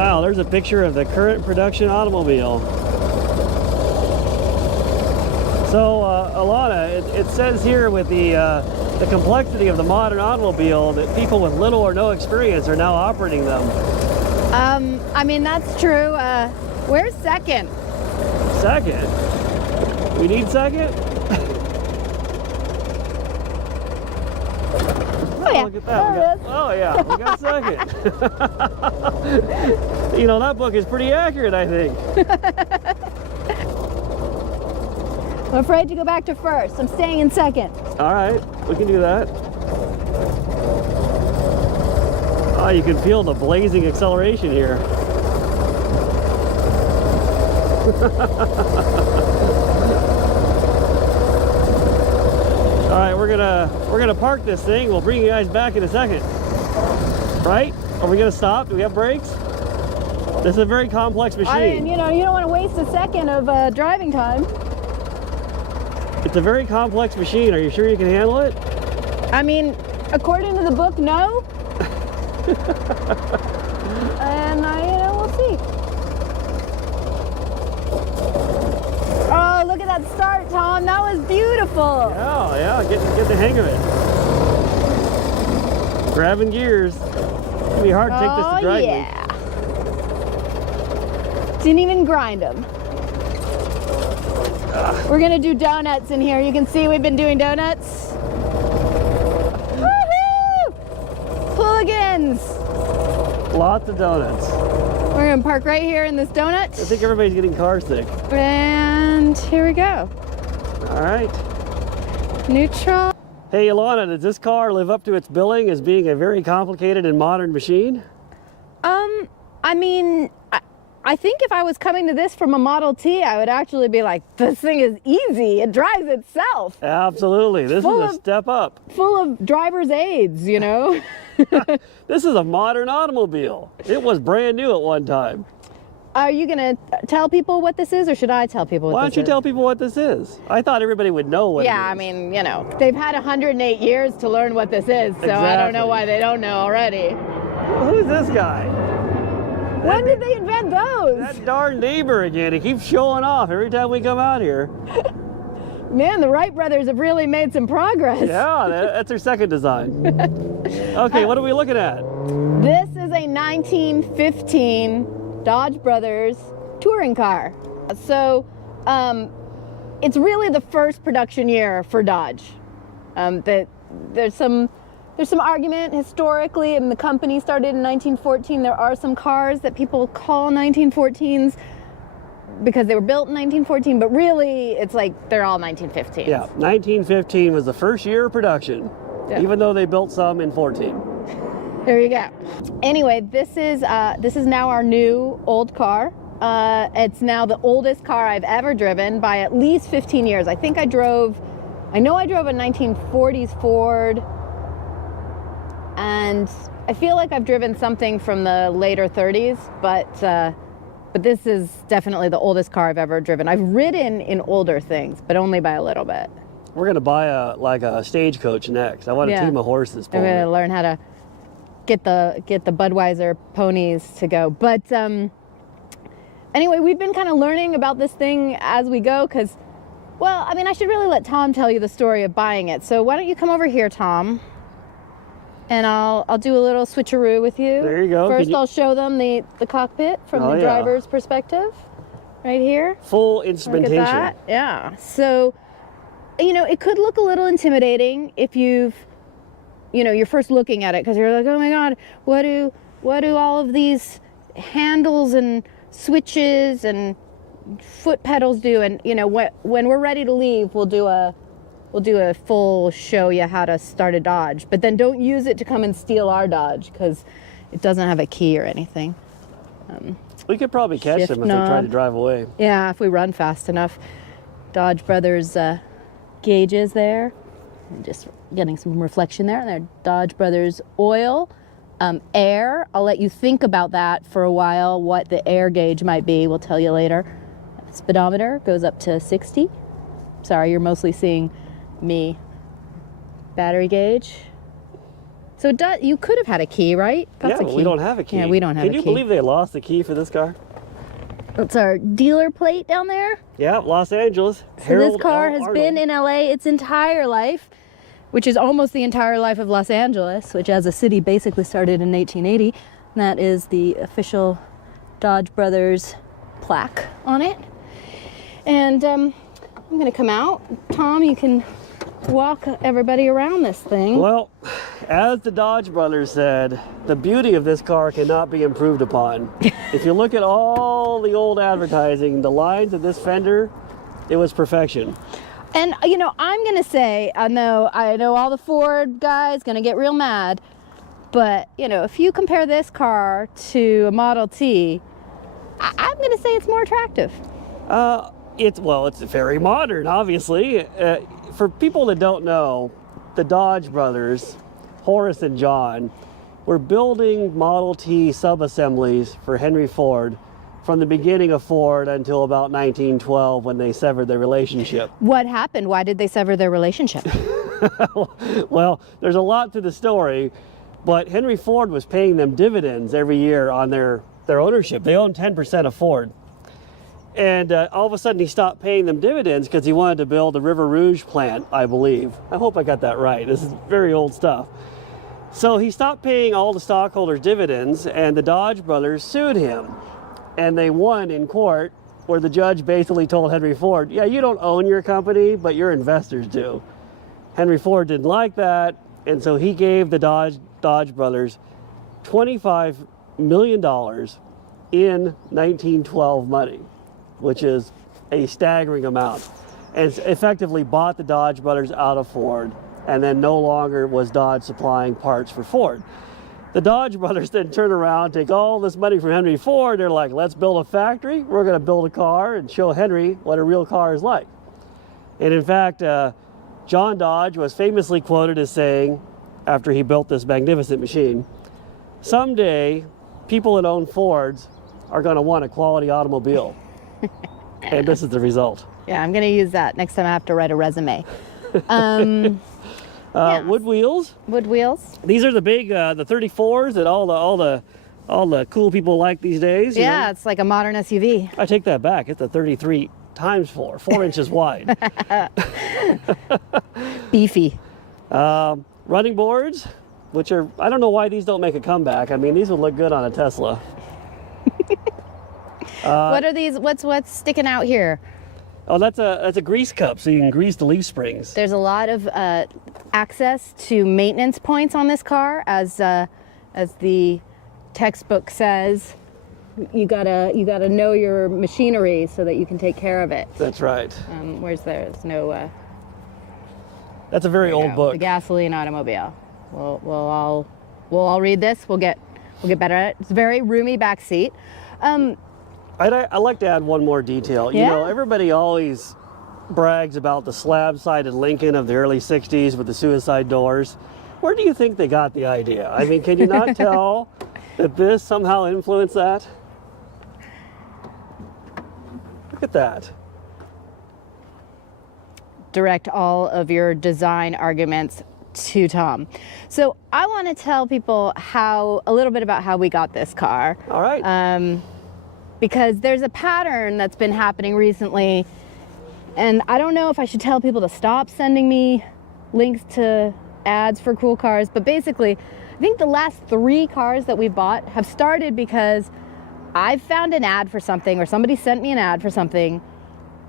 Wow, there's a picture of the current production automobile. So, Alana, it says here with the complexity of the modern automobile that people with little or no experience are now operating them. I mean, that's true. Where's second? Second? We need second? Oh, yeah. Look at that. Oh, yeah, we got second. You know, that book is pretty accurate, I think. I'm afraid to go back to first. I'm staying in second. All right, we can do that. Oh, you can feel the blazing acceleration here. All right, we're gonna park this thing. We'll bring you guys back in a second. Right? Are we gonna stop? Do we have brakes? This is a very complex machine. I mean, you know, you don't want to waste a second of driving time. It's a very complex machine. Are you sure you can handle it? I mean, according to the book, no. And you know, we'll see. Oh, look at that start, Tom. That was beautiful. Yeah, get the hang of it. Grabbing gears. It'll be hard to take this to driving. Yeah. Didn't even grind them. We're gonna do donuts in here. You can see we've been doing donuts. Woohoo! Hooligans! Lots of donuts. We're gonna park right here in this donut. I think everybody's getting car sick. And here we go. All right. Neutral. Hey, Ilana, does this car live up to its billing as being a very complicated and modern machine? I mean, I think if I was coming to this from a Model T, I would actually be like, this thing is easy. It drives itself. Absolutely. This is a step up. Full of driver's aids, you know? This is a modern automobile. It was brand new at one time. Are you going to tell people what this is, or should I tell people what Why this is? don't you tell people what this is? I thought everybody would know what it is. Yeah, I mean, you know, they've had 108 years to learn what this is, so I don't know why they don't know already. Who's this guy? When did they invent those? That darn neighbor again. He keeps showing off every time we come out here. Man, the Wright brothers have really made some progress. Yeah, that's their second design. Okay, what are we looking at? This is a 1915 Dodge Brothers touring car. So it's really the first production year for Dodge. There's some argument historically, and the company started in 1914. There are some cars that people call 1914s because they were built in 1914, but really it's like they're all 1915s. Yeah, 1915 was the first year of production, even though they built some in 14. There you go. Anyway, this is now our new old car. It's now the oldest car I've ever driven by at least 15 years. I know I drove a 1940s Ford, and I feel like I've driven something from the later 30s, but this is definitely the oldest car I've ever driven. I've ridden in older things, but only by a little bit. We're gonna buy a stagecoach next. I want a team of horses. I'm gonna learn how to get the Budweiser ponies to go. But anyway, we've been kind of learning about this thing as we go, because, well, I mean, I should really let Tom tell you the story of buying it. So why don't you come over here, Tom, and I'll do a little switcheroo with you. There you go. First, I'll show them the cockpit from the driver's perspective, right here. Full instrumentation. Look at that. Yeah. So, you know, it could look a little intimidating if you're first looking at it, because you're like, oh my God, what do all of these handles and switches and foot pedals do? And you know, when we're ready to leave, we'll do a full show you how to start a Dodge. But then don't use it to come and steal our Dodge, because it doesn't have a key or anything. We could probably catch them if they try to drive away. Yeah, if we run fast enough. Dodge Brothers gauges there. Just getting some reflection there. And they're Dodge Brothers oil. Air, I'll let you think about that for a while, what the air gauge might be. We'll tell you later. Speedometer goes up to 60. Sorry, you're mostly seeing me. Battery gauge, So you could have had a key, right? Yeah, but we don't have a key. Yeah, we don't have a key. Can you believe they lost the key for this car? That's our dealer plate down there. Yeah, Los Angeles. So this car has been in LA its entire life, which is almost the entire life of Los Angeles, which as a city basically started in 1880. And that is the official Dodge Brothers plaque on it. And I'm going to come out. Tom, you can walk everybody around this thing. Well, as the Dodge Brothers said, the beauty of this car cannot be improved upon. If you look at all the old advertising, the lines of this fender, it was perfection. And you know, I'm gonna say, I know all the Ford guys gonna get real mad, but you know, if you compare this car to a Model T, I'm gonna say it's more attractive. It's very modern, obviously. For people that don't know, the Dodge Brothers, Horace and John, were building Model T sub-assemblies for Henry Ford from the beginning of Ford until about 1912 when they severed their relationship. What happened? Why did they sever their relationship? Well, there's a lot to the story, but Henry Ford was paying them dividends every year on their ownership. They owned 10% of Ford. And all of a sudden he stopped paying them dividends because he wanted to build the River Rouge plant, I believe. I hope I got that right. This is very old stuff. So he stopped paying all the stockholders dividends, and the Dodge Brothers sued him. And they won in court, where the judge basically told Henry Ford, yeah, you don't own your company, but your investors do. Henry Ford didn't like that, and so he gave the Dodge Brothers $25 million in 1912 money, which is a staggering amount, and effectively bought the Dodge Brothers out of Ford, and then no longer was Dodge supplying parts for Ford. The Dodge Brothers then turn around, take all this money from Henry Ford, they're like, let's build a factory, we're gonna build a car and show Henry what a real car is like. And in fact, John Dodge was famously quoted as saying, after he built this magnificent machine, someday people that own Fords are gonna want a quality automobile. And this is the result. Yeah, I'm gonna use that next time I have to write a resume. Yeah. Wood wheels. Wood wheels. These are the big, the 34s that all the cool people like these days. You know? It's like a modern SUV. I take that back. It's a 33 times 4 inches wide. Beefy. Running boards, which are, I don't know why these don't make a comeback. I mean, these would look good on a Tesla. What are these? What's sticking out here? Oh, that's a grease cup, so you can grease the leaf springs. There's a lot of access to maintenance points on this car, as the textbook says. You gotta know your machinery so that you can take care of it. That's right. There's no. That's a very old book. The Gasoline Automobile. We'll all read this. We'll get better at it. It's a very roomy back seat. I'd like to add one more detail. Yeah? You know, everybody always brags about the slab-sided Lincoln of the early 60s with the suicide doors. Where do you think they got the idea? I mean, can you not tell that this somehow influenced that? Look at that. Direct all of your design arguments to Tom. So I want to tell people a little bit about how we got this car. All right. Because there's a pattern that's been happening recently, and I don't know if I should tell people to stop sending me links to ads for cool cars, but basically, I think the last 3 cars that we bought have started because I've found an ad for something, or somebody sent me an ad for something,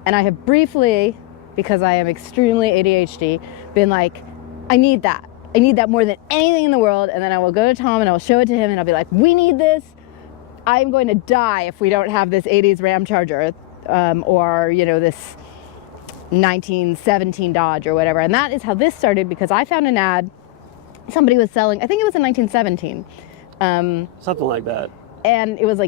and I have briefly, because I am extremely ADHD, been like, I need that. I need that more than anything in the world, and then I will go to Tom and I will show it to him, and I'll be like, we need this. I'm going to die if we don't have this 80s Ram Charger, or, you know, this 1917 Dodge or whatever. And that is how this started, because I found an ad. Somebody was selling, I think it was a 1917. Something like that. And it was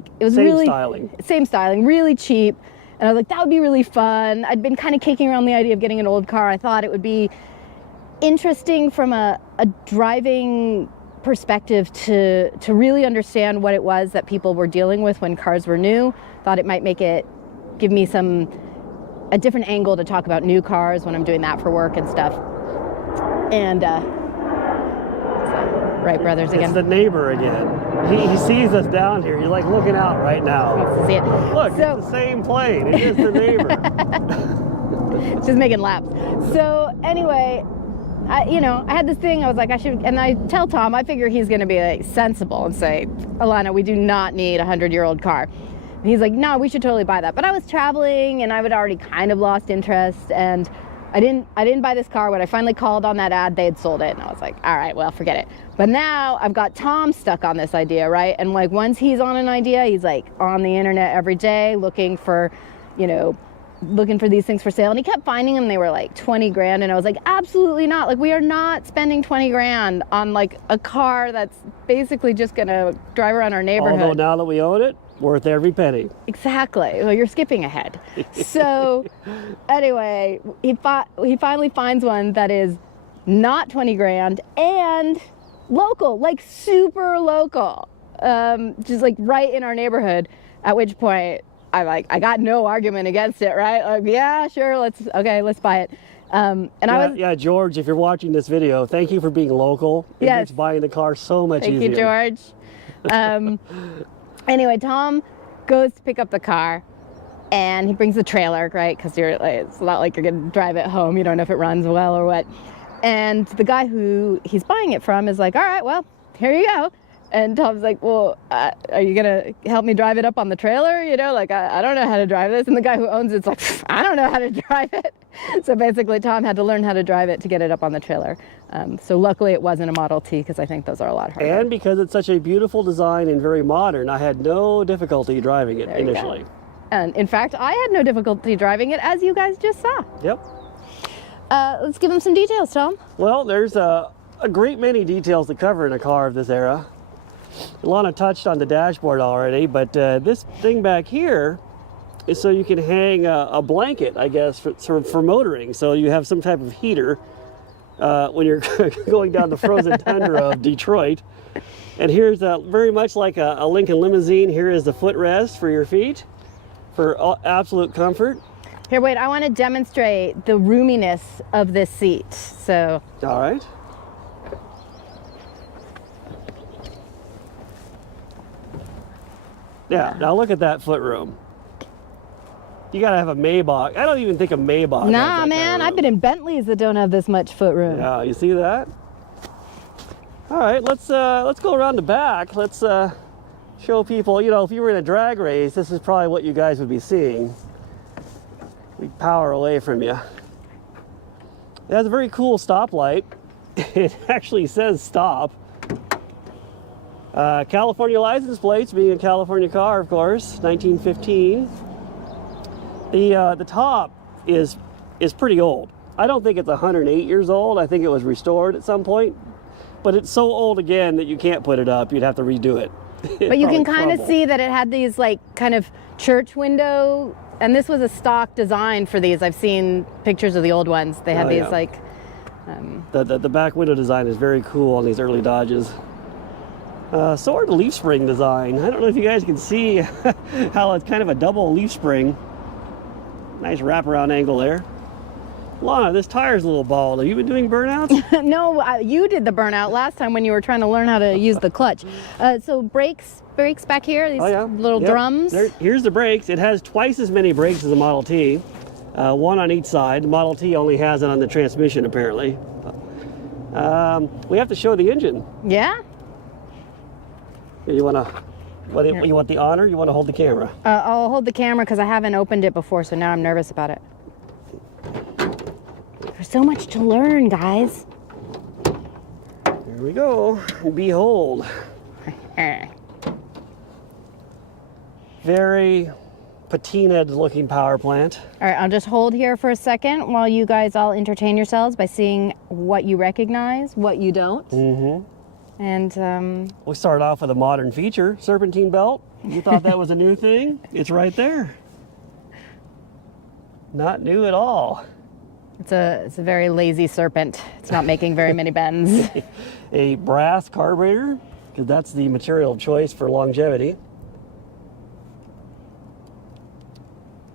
same styling, really cheap. And I was like, that would be really fun. I'd been kind of kicking around the idea of getting an old car. I thought it would be interesting from a driving perspective to really understand what it was that people were dealing with when cars were new. Thought it might give me a different angle to talk about new cars when I'm doing that for work and stuff. And Wright brothers again. It's the neighbor again. He sees us down here. He's like looking out right now. Wants to see it. Look, So- it's the same plane. It is the neighbor. Just making laps. So anyway, I had this thing. I was like, and I tell Tom, I figure he's going to be like sensible and say, Alana, we do not need a 100-year-old car. And he's like, no, we should totally buy that. But I was traveling and I had already kind of lost interest, and I didn't buy this car. When I finally called on that ad, they had sold it, and I was like, all right, well, forget it. But now I've got Tom stuck on this idea, right? And like once he's on an idea, he's like on the internet every day looking for these things for sale, and he kept finding them. They were like 20 grand, and I was like, absolutely not. Like, we are not spending 20 grand on like a car that's basically just gonna drive around our neighborhood. Although now that we own it, worth every penny. Exactly. Well, you're skipping ahead. So anyway, he finally finds one that is not 20 grand and local, like super local, just like right in our neighborhood, at which point I got no argument against it, right? Like, yeah, sure, let's buy it. Yeah, George, if you're watching this video, thank you for being local. It Yes. makes buying the car so much Thank easier. you, George. Anyway, Tom goes to pick up the car, and he brings the trailer, right? Because it's not like you're going to drive it home. You don't know if it runs well or what. And the guy who he's buying it from is like, all right, well, here you go. And Tom's like, well, are you going to help me drive it up on the trailer? Like, I don't know how to drive this. And the guy who owns it's like, I don't know how to drive it. So basically, Tom had to learn how to drive it to get it up on the trailer. So luckily, it wasn't a Model T, because I think those are a lot harder. And because it's such a beautiful design and very modern, I had no difficulty driving it initially. And in fact, I had no difficulty driving it, as you guys just saw. Yep. Let's give him some details, Tom. Well, there's a great many details to cover in a car of this era. Alana touched on the dashboard already, but this thing back here is so you can hang a blanket, I guess, for motoring. So you have some type of heater when you're going down the frozen tundra of Detroit. And here's very much like a Lincoln limousine. Here is the footrest for your feet for absolute comfort. Here, wait, I want to demonstrate the roominess of this seat. So, All right. Yeah, now look at that footroom. You gotta have a Maybach. I don't even think a Maybach. nah, man, I've been in Bentleys that don't have this much footroom. Yeah, you see that? All right, let's go around the back. Let's show people. If you were in a drag race, this is probably what you guys would be seeing. We power away from you. It has a very cool stoplight. It actually says stop. California license plates, being a California car, of course, 1915. The top is pretty old. I don't think it's 108 years old. I think it was restored at some point. But it's so old again that you can't put it up. You'd have to redo it. But you can kind of see that it had these like kind of church window, and this was a stock design for these. I've seen pictures of the old ones. They had these like... The back window design is very cool on these early Dodges. So are the leaf spring design. I don't know if you guys can see how it's kind of a double leaf spring. Nice wraparound angle there. Lana, this tire's a little bald. Have you been doing burnouts? No, you did the burnout last time when you were trying to learn how to use the clutch. So brakes back here, these little drums. Here's the brakes. It has twice as many brakes as a Model T. One on each side. The Model T only has it on the transmission, apparently. We have to show the engine. Yeah? You want the honor? You want to hold the camera? I'll hold the camera because I haven't opened it before, so now I'm nervous about it. There's so much to learn, guys. Here we go. Behold. Very patinaed looking power plant. All right, I'll just hold here for a second while you guys all entertain yourselves by seeing what you recognize, what you don't. Mm-hmm. And we'll start off with a modern feature, serpentine belt. You thought that was a new thing? It's right there. Not new at all. it's a very lazy serpent. It's not making very many bends. A brass carburetor, because that's the material of choice for longevity.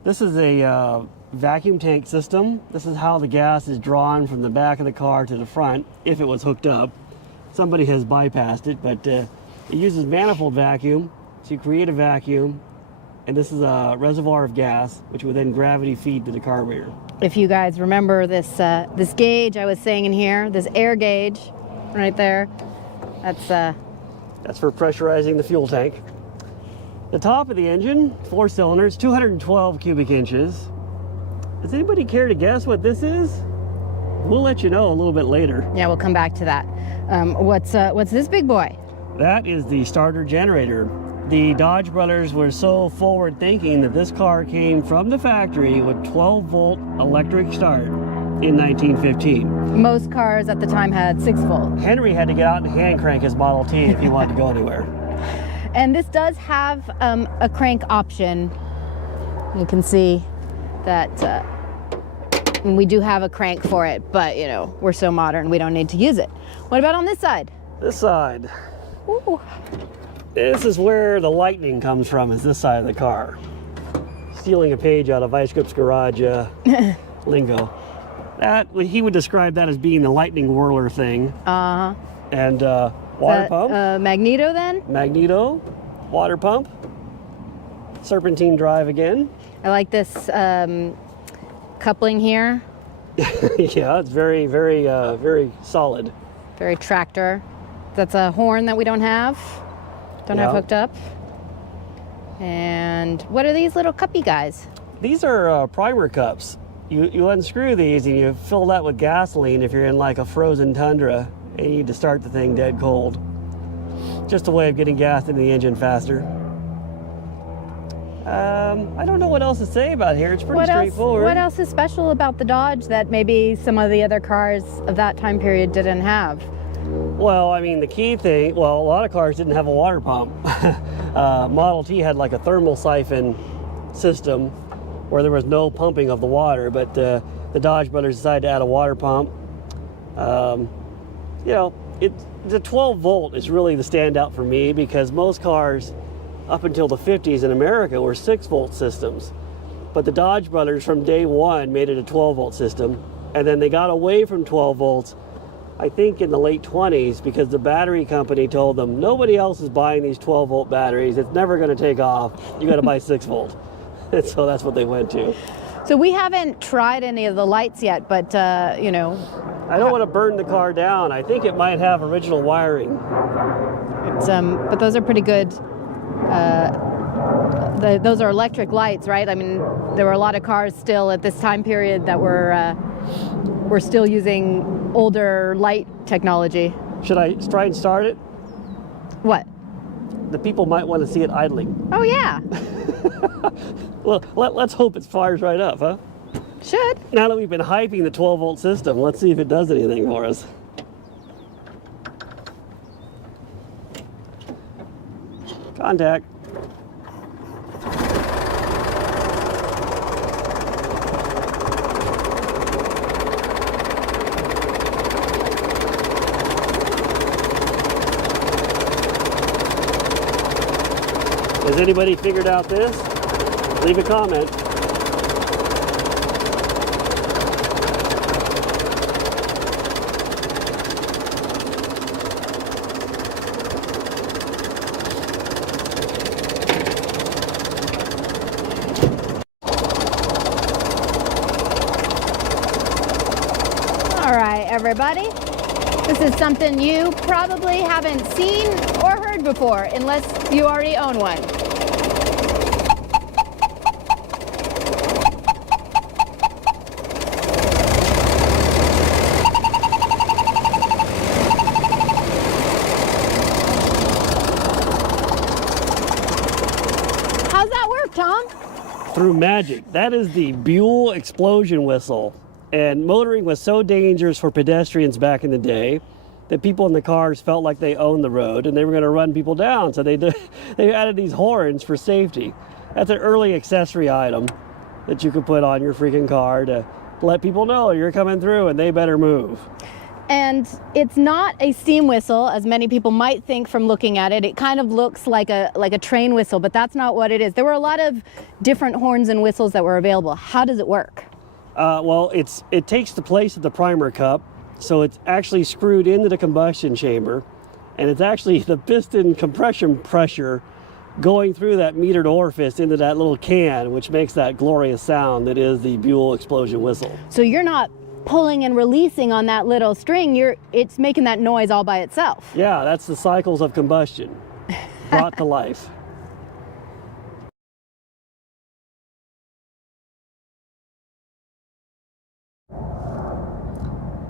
This is a vacuum tank system. This is how the gas is drawn from the back of the car to the front, if it was hooked up. somebody has bypassed it, but it uses manifold vacuum to create a vacuum, and this is a reservoir of gas, which would then gravity feed to the carburetor. If you guys remember this this gauge I was saying in here, this air gauge right there, that's for pressurizing the fuel tank. The top of the engine, 4 cylinders, 212 cubic inches. Does anybody care to guess what this is? We'll let you know a little bit later. Yeah, we'll come back to that. What's this big boy? That is the starter generator. The Dodge brothers were so forward thinking that this car came from the factory with 12-volt electric start in 1915. Most cars at the time had 6-volt. Henry had to get out and hand crank his Model T if he wanted to go anywhere. And this does have a crank option. You can see that we do have a crank for it, but you know, we're so modern we don't need to use it. What about on this side? This side. Ooh. This is where the lightning comes from, is this side of the car. Stealing a page out of Ice Grip's garage lingo. That, he would describe that as being the lightning whirler thing. Uh-huh. And water pump. Magneto then? Magneto, water pump, serpentine drive again. I like this coupling here. Yeah, it's very, very, very solid. Very tractor. That's a horn that we don't have. Don't have hooked up. And what are these little cuppy guys? These are primer cups. You unscrew these and you fill that with gasoline if you're in like a frozen tundra and you need to start the thing dead cold. Just a way of getting gas into the engine faster. I don't know what else to say about here. It's pretty straightforward. What else is special about the Dodge that maybe some of the other cars of that time period didn't have? Well, I mean, the key thing, well, a lot of cars didn't have a water pump. Model T had like a thermal siphon system where there was no pumping of the water, but the Dodge brothers decided to add a water pump. You know, the 12 volt is really the standout for me because most cars up until the 50s in America were 6-volt systems. But the Dodge brothers from day one made it a 12-volt system, and then they got away from 12 volts, I think in the late 20s, because the battery company told them, nobody else is buying these 12-volt batteries. It's never going to take off. You got to buy 6-volt. And so that's what they went to. So we haven't tried any of the lights yet, but, you know. I don't want to burn the car down. I think it might have original wiring. But those are pretty good. Those are electric lights, right? I mean, there were a lot of cars still at this time period that were still using older light technology. Should I try and start it? What? The people might want to see it idling. Oh, yeah. Well, let's hope it fires right up, huh? Should. Now that we've been hyping the 12-volt system, let's see if it does anything for us. Contact. Has anybody figured out this? Leave a comment. All right, everybody. This is something you probably haven't seen or heard before, unless you already own one. How's that work, Tom? Through magic. That is the Buell explosion whistle. And motoring was so dangerous for pedestrians back in the day that people in the cars felt like they owned the road and they were going to run people down. So they added these horns for safety. That's an early accessory item that you could put on your freaking car to let people know you're coming through and they better move. And it's not a steam whistle, as many people might think from looking at it. It kind of looks like a train whistle, but that's not what it is. There were a lot of different horns and whistles that were available. How does it work? Well, it takes the place of the primer cup, So it's actually screwed into the combustion chamber, and it's actually the piston compression pressure going through that metered orifice into that little can, which makes that glorious sound that is the Buell explosion whistle. So you're not pulling and releasing on that little string, it's making that noise all by itself. Yeah, that's the cycles of combustion brought to life.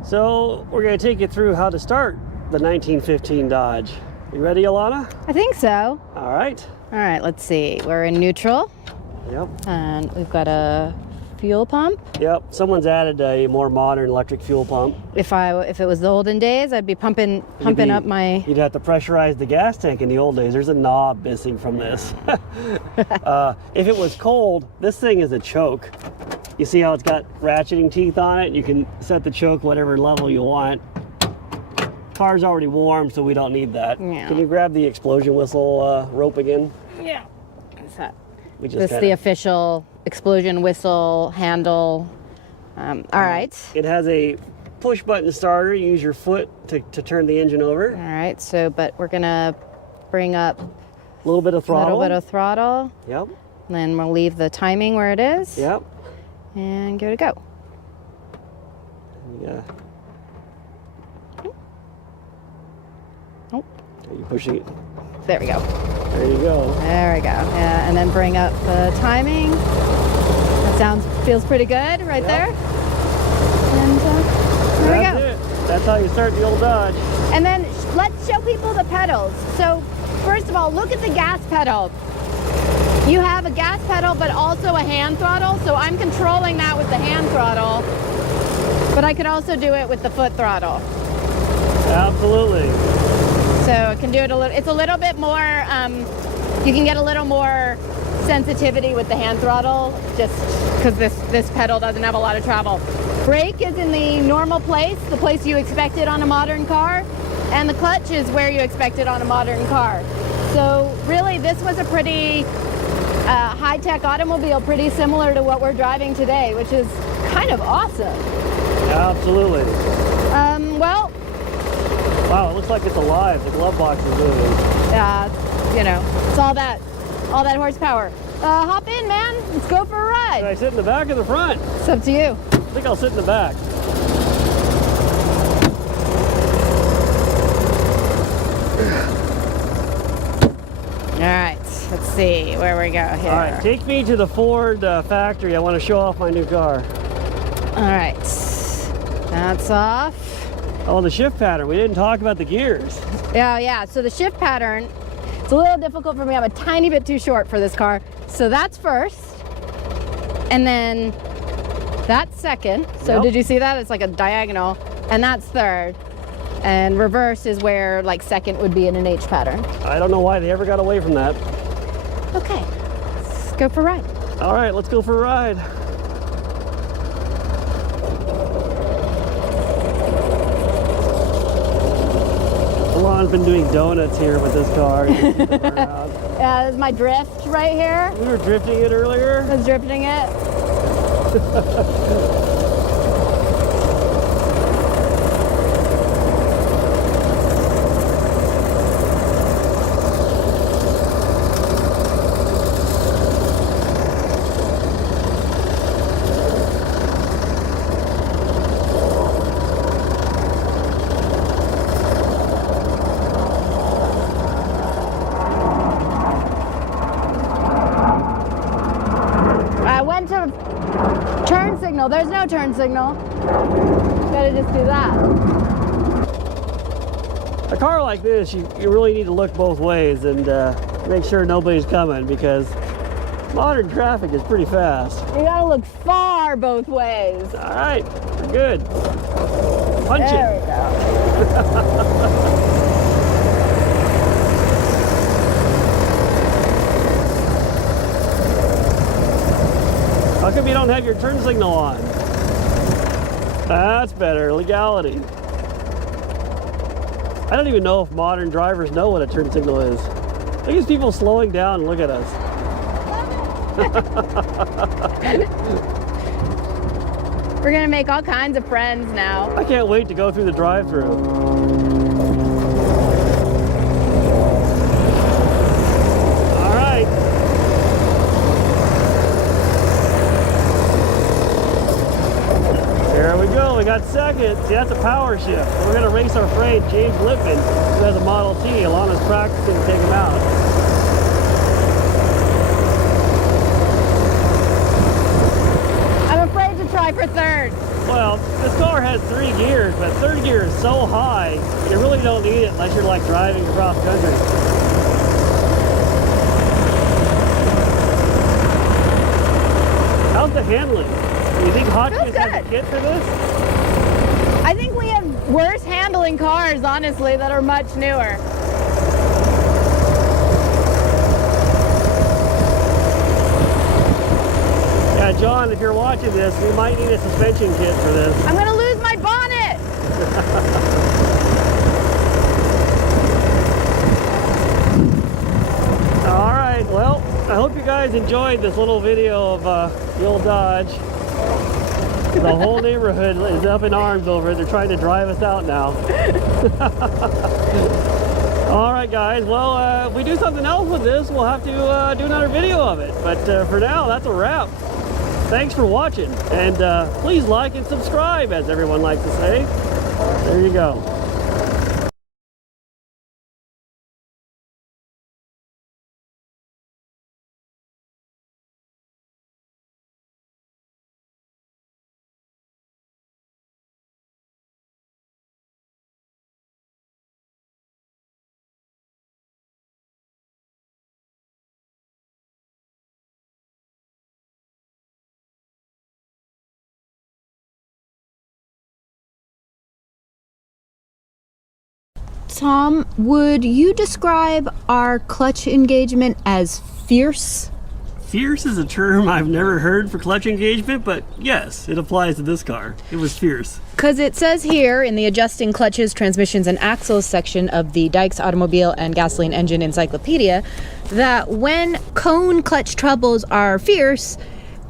So we're going to take you through how to start the 1915 Dodge. You ready, Alana? I think so. All right. All right, let's see. We're in neutral, Yep. and we've got a fuel pump. Yep. Someone's added a more modern electric fuel pump. If it was the olden days, I'd be pumping up my. You'd have to pressurize the gas tank in the old days. There's a knob missing from this. If it was cold, this thing is a choke. You see how it's got ratcheting teeth on it? You can set the choke whatever level you want. Car's already warm, so we don't need that. Yeah. Can you grab the explosion whistle rope again? Yeah. What's that? We just This is the official explosion whistle handle. All right. It has a push button starter. You use your foot to turn the engine over. All right. So, but we're gonna bring up A little bit of a throttle. little bit of throttle. Yep. And then we'll leave the timing where it is. Yep. And give it a go. Yeah. Oh. Are you pushing it? There we go. There you go. There we go. Yeah, and then bring up the timing. That feels pretty good right there. And there we go. That's it. That's how you start the old Dodge. And then let's show people the pedals. So first of all, look at the gas pedal. You have a gas pedal, but also a hand throttle. So I'm controlling that with the hand throttle, but I could also do it with the foot throttle. Absolutely. So it can do it it's a little bit more, you can get a little more sensitivity with the hand throttle, just because this pedal doesn't have a lot of travel. Brake is in the normal place, the place you expect it on a modern car, and the clutch is where you expect it on a modern car. So really, this was a pretty high-tech automobile, pretty similar to what we're driving today, which is kind of awesome. Absolutely. Well, wow, it looks like it's alive. The glove box is moving. you know, it's all that horsepower. Hop in, man. Let's go for a Should I ride. sit in the back or the front? It's up to you. I think I'll sit in the back. All right, let's see where we go here. All right, take me to the Ford factory. I want to show off my new car. All right, that's off. Oh, the shift pattern. We didn't talk about the gears. Yeah, so the shift pattern, it's a little difficult for me. I'm a tiny bit too short for this car. So that's first, and then that's second. So Yep. Did you see that? It's like a diagonal, and that's third. And reverse is where like second would be in an H pattern. I don't know why they ever got away from that. Okay, let's go for a ride. All right, let's go for a ride. Alon's been doing donuts here with this car. Yeah, this is my drift right here. We were drifting it earlier. I was drifting it. I went to turn signal. There's no turn signal. Gotta just do that. A car like this, you really need to look both ways and make sure nobody's coming, because modern traffic is pretty fast. You gotta look far both ways. All right, we're good. Punch There it. we go. How come you don't have your turn signal on? That's better, legality. I don't even know if modern drivers know what a turn signal is. Look at these people slowing down and look at us. We're gonna make all kinds of friends now. I can't wait to go through the drive-thru. All right. There we go. We got second. See, that's a power shift. We're gonna race our friend James Lippman, who has a Model T. Alana's practicing to take him out. Try for third. Well, this car has 3 gears, but third gear is so high, you really don't need it unless you're like driving across country. How's the handling? Do you think Hot Wheels has a kit for this? I think we have worse handling cars, honestly, that are much newer. Yeah, John, if you're watching this, we might need a suspension kit for this. I'm gonna lose my bonnet! All right, well, I hope you guys enjoyed this little video of the old Dodge. The whole neighborhood is up in arms over it. They're trying to drive us out now. All right, guys. Well, if we do something else with this, we'll have to do another video of it. But for now, that's a wrap. Thanks for watching, and please like and subscribe, as everyone likes to say. There you go. Tom, would you describe our clutch engagement as fierce? Fierce is a term I've never heard for clutch engagement, but yes, it applies to this car. It was fierce. Because it says here in the adjusting clutches, transmissions, and axles section of the Dykes Automobile and Gasoline Engine Encyclopedia that when cone clutch troubles are fierce,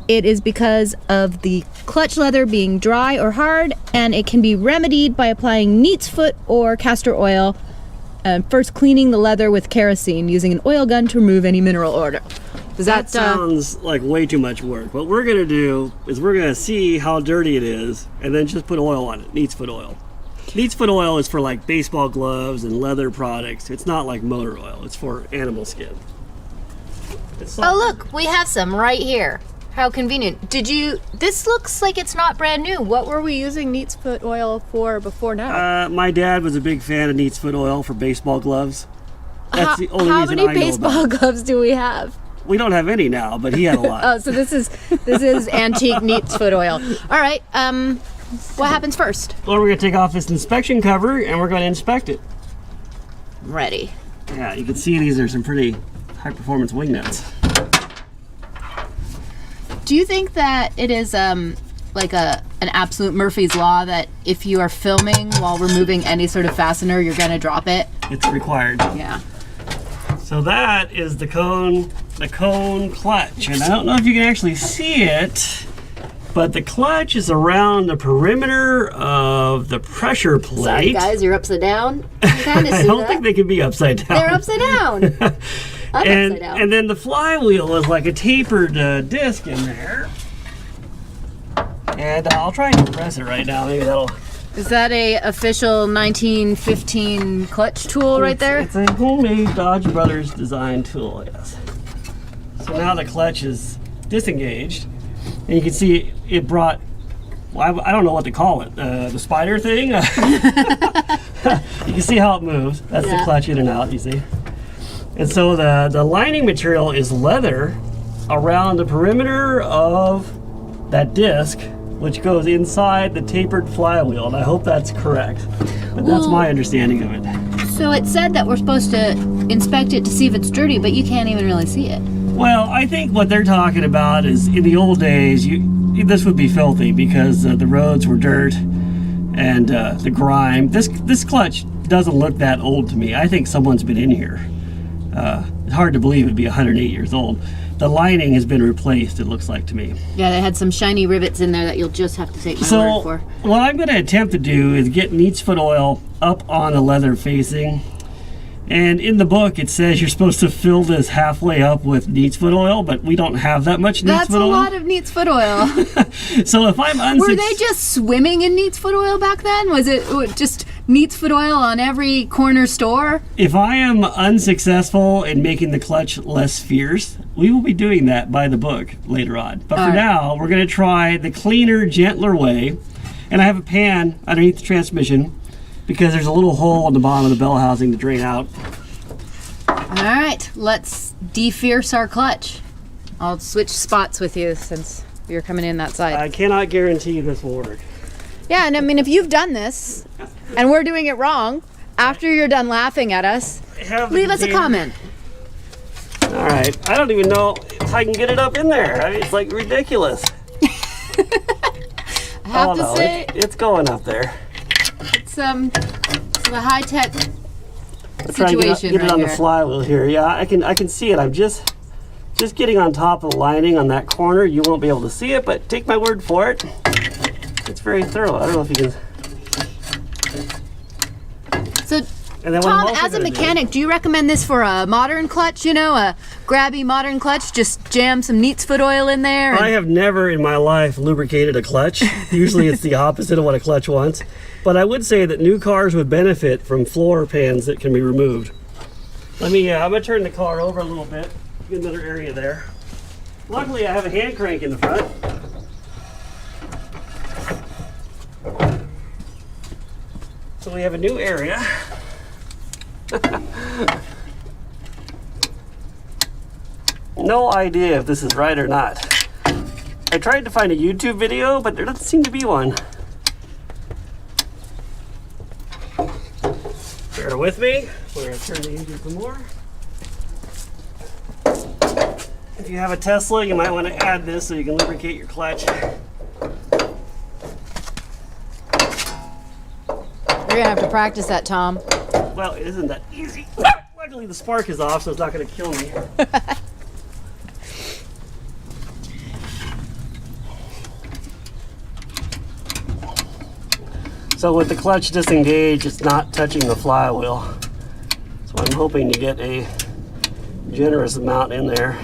it is because of the clutch leather being dry or hard, and it can be remedied by applying neat's foot or castor oil, and first cleaning the leather with kerosene using an oil gun to remove any mineral oil. Does that sounds like way too much work. What we're gonna do is we're gonna see how dirty it is and then just put oil on it, neat's foot oil. Neat's foot oil is for like baseball gloves and leather products. It's not like motor oil, it's for animal skin. Oh look, we have some right here. How convenient. This looks like it's not brand new. What were we using neat's foot oil for before now? My dad was a big fan of neat's foot oil for baseball gloves. That's the only reason I know about it. How many baseball gloves do we have? We don't have any now, but he had a lot. Oh, so this is antique neat's foot oil. All right, what happens first? Well, we're gonna take off this inspection cover and we're gonna inspect it. Ready. Yeah, you can see these are some pretty high performance wing nuts. Do you think that it is like an absolute Murphy's Law that if you are filming while removing any sort of fastener, you're gonna drop it? It's required. Yeah. So that is the cone clutch, and I don't know if you can actually see it, but the clutch is around the perimeter of the pressure plate. Sorry guys, you're upside down. You kind of see I don't think they can be upside down. They're upside down. Upside down. And then the flywheel is like a tapered disc in there. And I'll try and compress it right now. Maybe that'll... Is that a official 1915 clutch tool right there? It's a homemade Dodge Brothers design tool, yes. So now the clutch is disengaged. And you can see it brought, well, I don't know what to call it, the spider thing. You can see how it moves. That's the clutch in and out, you see. And so the lining material is leather around the perimeter of that disc, which goes inside the tapered flywheel, and I hope that's correct. But that's my understanding of it. So it said that we're supposed to inspect it to see if it's dirty, but you can't even really see it. Well, I think what they're talking about is in the old days, this would be filthy because the roads were dirt and the grime. This clutch doesn't look that old to me. I think someone's been in here. It's hard to believe it'd be 108 years old. The lining has been replaced, it looks like to me. Yeah, they had some shiny rivets in there that you'll just have to take my So word for. what I'm going to attempt to do is get neat's foot oil up on the leather facing. And in the book, it says you're supposed to fill this halfway up with neat's foot oil, but we don't have that much neat's That's foot a oil. lot of neat's foot oil. So if I'm Were they just swimming in neat's foot oil back then? Was it just neat's foot oil on every corner store? If I am unsuccessful in making the clutch less fierce, we will be doing that by the book later on. But for now, we're going to try the cleaner, gentler way. And I have a pan underneath the transmission because there's a little hole in the bottom of the bell housing to drain out. All right, let's de-fierce our clutch. I'll switch spots with you since you're coming in that side. I cannot guarantee this will work. Yeah, and I mean, if you've done this and we're doing it wrong, after you're done laughing at us, leave us a comment. All right, I don't even know if I can get it up in there. I mean, it's like ridiculous. I have to say, it's going up there. it's a high-tech Try and situation get it right on here. the flywheel here. Yeah, I can see it. I'm just getting on top of the lining on that corner. You won't be able to see it, but take my word for it. It's very thorough. I don't know if you can. So, And then what I'm Tom, also as a gonna do- mechanic, do you recommend this for a modern clutch? You know, a grabby modern clutch? Just jam some neat's foot oil in there? I have never in my life lubricated a clutch. Usually it's the opposite of what a clutch wants. But I would say that new cars would benefit from floor pans that can be removed. I'm gonna turn the car over a little bit, get another area there. Luckily I have a hand crank in the front. So we have a new area. No idea if this is right or not. I tried to find a YouTube video, but there doesn't seem to be one. Bear with me. We're going to turn the engine some more. If you have a Tesla, you might want to add this so you can lubricate your clutch. You're gonna have to practice that, Tom. Well, it isn't that easy. Luckily the spark is off, so it's not going to kill me. So with the clutch disengaged, it's not touching the flywheel. So I'm hoping to get a generous amount in there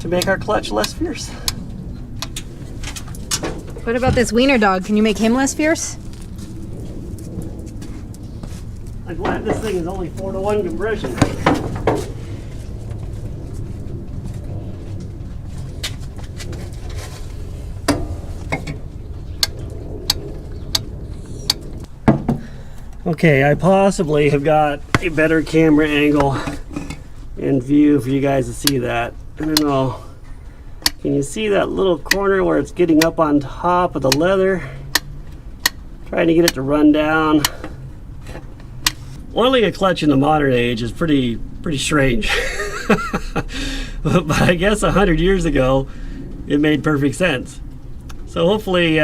to make our clutch less fierce. What about this wiener dog? Can you make him less fierce? I'm glad this thing is only 4-to-1 compression. Okay, I possibly have got a better camera angle and view for you guys to see that. I don't know. Can you see that little corner where it's getting up on top of the leather? Trying to get it to run down. Oiling a clutch in the modern age is pretty strange. But I guess 100 years ago, it made perfect sense. So hopefully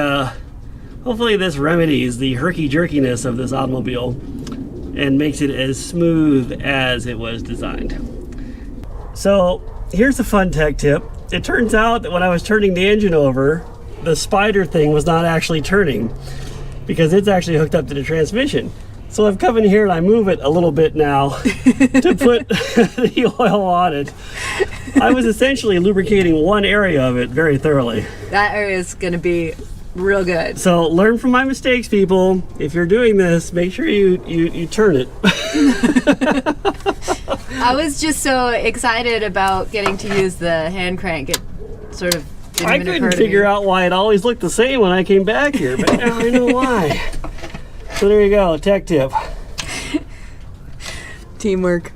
this remedies the herky-jerkiness of this automobile and makes it as smooth as it was designed. So here's a fun tech tip. It turns out that when I was turning the engine over, the spider thing was not actually turning because it's actually hooked up to the transmission. So I've come in here and I move it a little bit now to put the oil on it. I was essentially lubricating one area of it very thoroughly. That area is gonna be real good. So learn from my mistakes, people. If you're doing this, make sure you turn it. I was just so excited about getting to use the hand crank. It sort of didn't I even couldn't occur to figure me. out why it always looked the same when I came back here, but now I know why. So there you go, tech tip. Teamwork.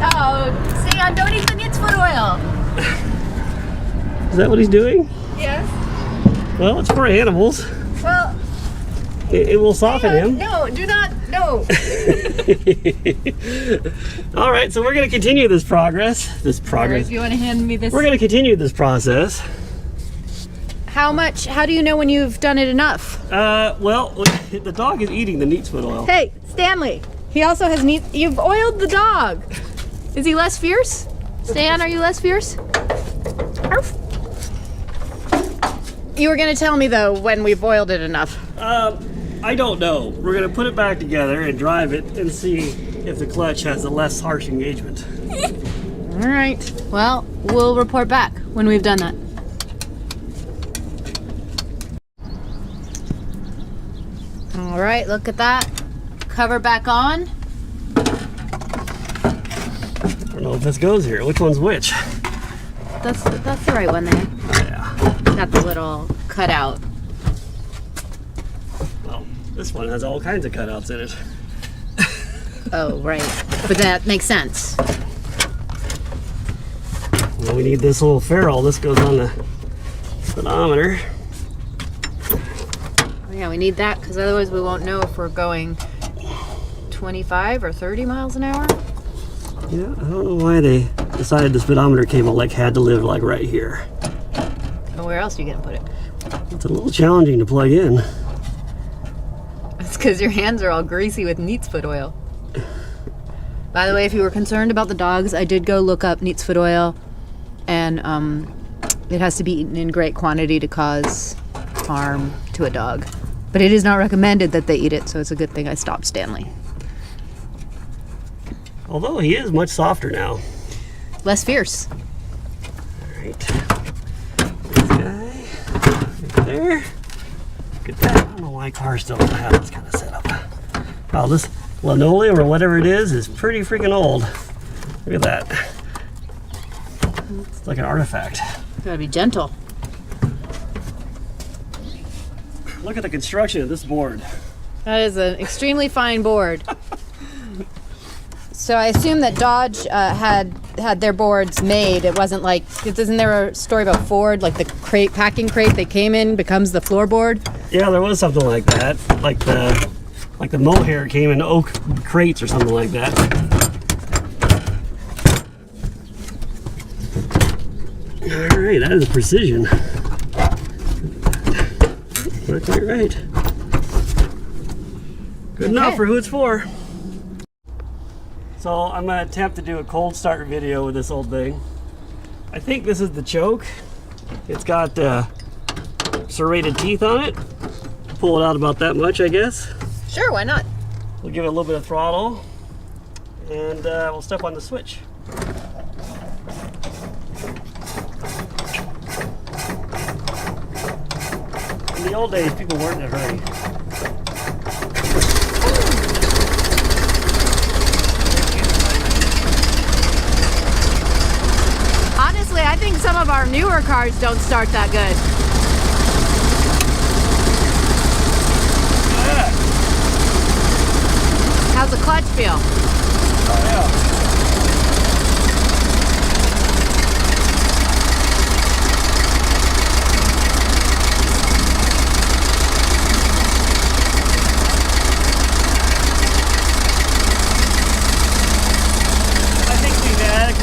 Oh, Sam, don't eat the neat's foot oil. Is that what he's doing? Yes. Well, it's for animals. Well, It will soften him. no, do not. No. All right, so we're going to continue this progress. If you want to hand me this. We're going to continue this process. How much? How do you know when you've done it enough? Well, the dog is eating the neat's foot oil. Hey, Stanley, He also has neat. You've oiled the dog. Is he less fierce? Stan, are you less fierce? Arf. You were gonna tell me though when we've oiled it enough. I don't know. We're gonna put it back together and drive it and see if the clutch has a less harsh engagement. All right. Well, we'll report back when we've done that. All right, look at that. Cover back on. I don't know if this goes here. Which one's which? That's the right one there. Yeah. Got the little cutout. Well, this one has all kinds of cutouts in it. Oh, right. But that makes sense. Well, we need this little ferrule. This goes on the speedometer. Yeah, we need that because otherwise we won't know if we're going 25 or 30 miles an hour. Yeah, I don't know why they decided the speedometer cable had to live like right here. Well, where else are you gonna put it? It's a little challenging to plug in. It's because your hands are all greasy with neat's foot oil. By the way, if you were concerned about the dogs, I did go look up neat's foot oil, and it has to be eaten in great quantity to cause harm to a dog. But it is not recommended that they eat it, so it's a good thing I stopped Stanley. Although he is much softer now. Less fierce. All right. This guy, right there. Look at that. I don't know why cars still don't have this kind of setup. Wow, this linoleum or whatever it is pretty freaking old. Look at that. It's like an artifact. Gotta be gentle. Look at the construction of this board. That is an extremely fine board. So I assume that Dodge had their boards made. It wasn't like, isn't there a story about Ford, like the crate, packing crate they came in becomes the floorboard? Yeah, there was something like that. Like the mohair came in oak crates or something like that. All right, that is precision. Not quite right. Good enough for who it's for. So I'm gonna attempt to do a cold start video with this old thing. I think this is the choke. It's got serrated teeth on it. Pull it out about that much, I guess. Sure, why not? We'll give it a little bit of throttle, and we'll step on the switch. In the old days, people weren't in a hurry. Honestly, I think some of our newer cars don't start that good. Yeah. How's the clutch feel? Oh, yeah.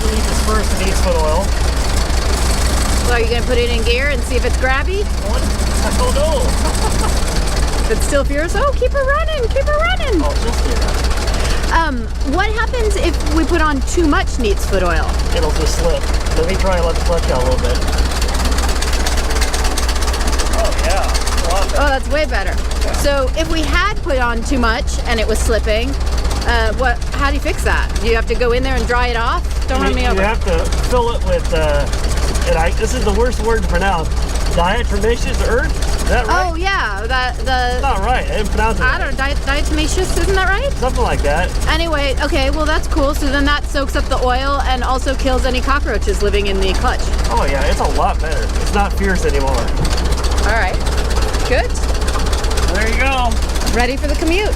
Disperse the neat foot oil. So are you going to put it in gear and see if it's grabby? I don't know. If it's still fierce, oh, keep it running, keep it running. Oh, just here. What happens if we put on too much neat's foot oil? It'll just slip. Let me try and let the clutch out a little bit. Oh, yeah. A lot better. Oh, that's way better. Yeah. So if we had put on too much and it was slipping, how do you fix that? Do you have to go in there and dry it off? Don't run me over. You have to fill it with, this is the worst word to pronounce, diatomaceous earth? Is that right? Oh, yeah. That's not right. I didn't pronounce it I don't know. Diatomaceous, isn't that right? Something like that. Anyway, okay, well, that's cool. So then that soaks up the oil and also kills any cockroaches living in the clutch. Oh, yeah. It's a lot better. It's not fierce anymore. All right. Good. There you go. Ready for the commute.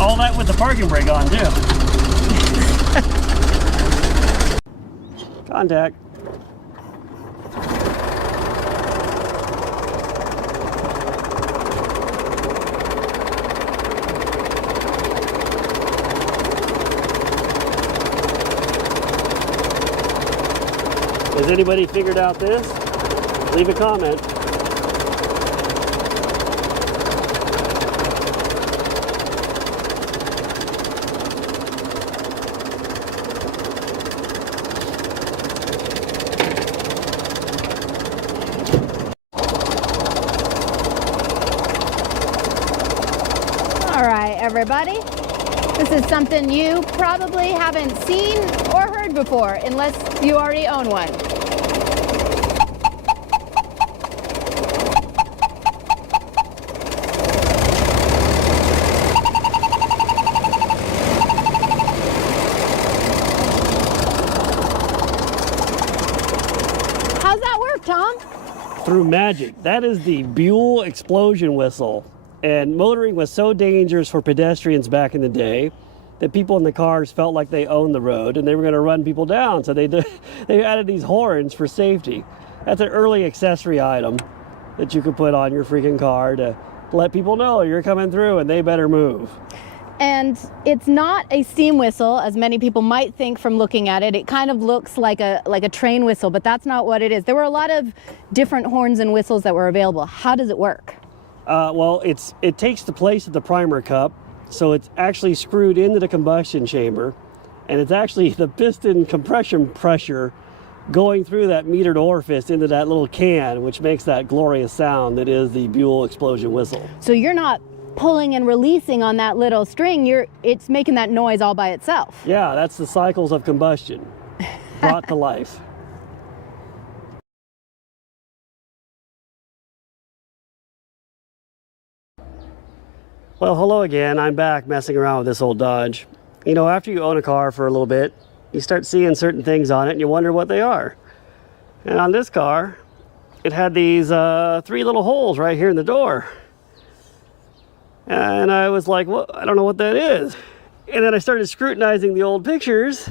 All that with the parking brake on, too. Contact. Has anybody figured out this? Leave a comment. everybody. This is something you probably haven't seen or heard before, unless you already own one. How's that work, Tom? Through magic. That is the Buell explosion whistle. And motoring was so dangerous for pedestrians back in the day that people in the cars felt like they owned the road and they were going to run people down. So they added these horns for safety. That's an early accessory item that you could put on your freaking car to let people know you're coming through and they better move. And it's not a steam whistle, as many people might think from looking at it. It kind of looks like a train whistle, but that's not what it is. There were a lot of different horns and whistles that were available. How does it work? Well, it takes the place of the primer cup, so it's actually screwed into the combustion chamber, and it's actually the piston compression pressure going through that metered orifice into that little can, which makes that glorious sound that is the Buell explosion whistle. So you're not pulling and releasing on that little string, it's making that noise all by itself. Yeah, that's the cycles of combustion brought to life. Well, hello again. I'm back messing around with this old Dodge. You know, after you own a car for a little bit, you start seeing certain things on it and you wonder what they are. And on this car, it had these 3 little holes right here in the door. And I was like, well, I don't know what that is. And then I started scrutinizing the old pictures.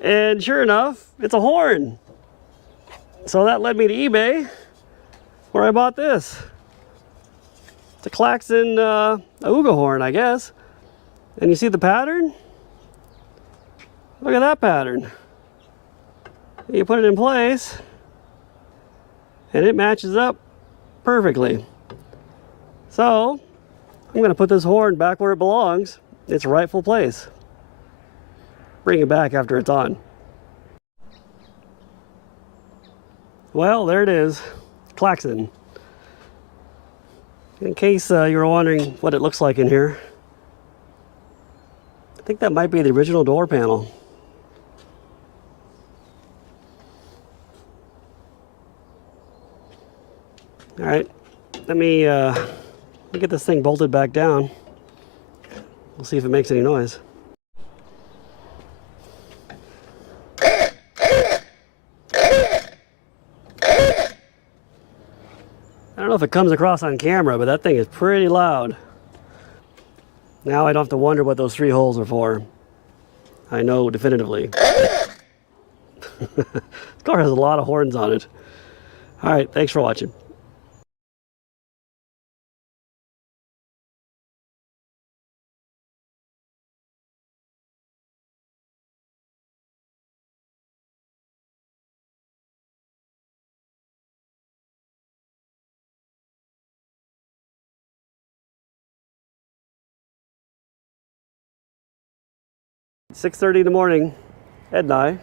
And sure enough, it's a horn. So that led me to eBay, where I bought this. It's a Klaxon Auga horn, I guess. And you see the pattern? Look at that pattern. You put it in place, and it matches up perfectly. So, I'm going to put this horn back where it belongs, its rightful place. Bring it back after it's on. Well, there it is, Klaxon. In case you were wondering what it looks like in here, I think that might be the original door panel. All right, let me get this thing bolted back down. We'll see if it makes any noise. I don't know if it comes across on camera, but that thing is pretty loud. Now I don't have to wonder what those 3 holes are for. I know definitively. This car has a lot of horns on it. All right, thanks for watching. It's 6:30 in the morning. Ed and I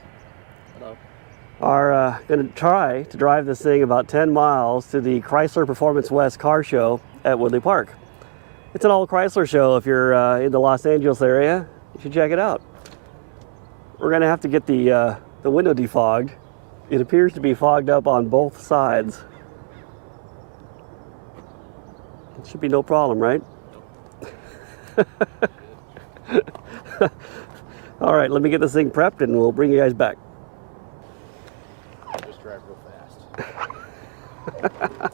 are going to try to drive this thing about 10 miles to the Chrysler Performance West car show at Woodley Park. It's an all Chrysler show. If you're in the Los Angeles area, you should check it out. We're going to have to get the window defogged. It appears to be fogged up on both sides. It should be no problem, right? All right, let me get this thing prepped and we'll bring you guys back. Just drive real fast.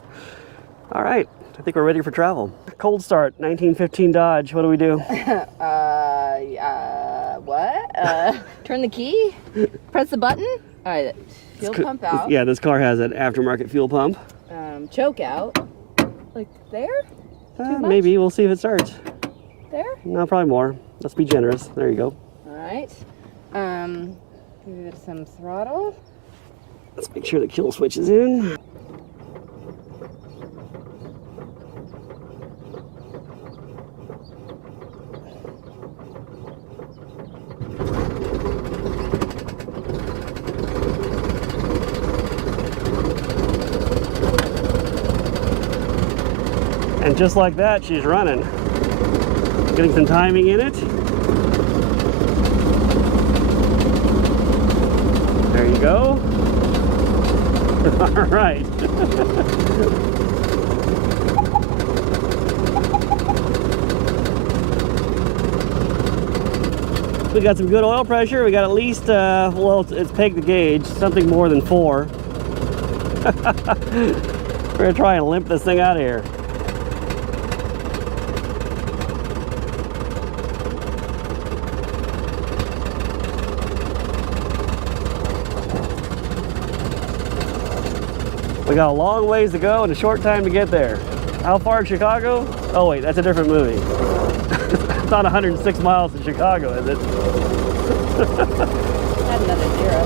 All right, I think we're ready for travel. Cold start, 1915 Dodge. What do we do? What? Turn the key? Press the button? All right, fuel pump out. Yeah, this car has an aftermarket fuel pump. Choke out. Like there? Maybe, we'll see if it starts. There? No, probably more. Let's be generous. There you go. All right. Give it some throttle. Let's make sure the kill switch is in. And just like that, she's running. Getting some timing in it. There you go. All right. We got some good oil pressure. We got at least, well, it's pegged the gauge, something more than 4. We're gonna try and limp this thing out of here. We got a long ways to go and a short time to get there. How far in Chicago? Oh wait, that's a different movie. It's not 106 miles to Chicago, is it? Add another 0.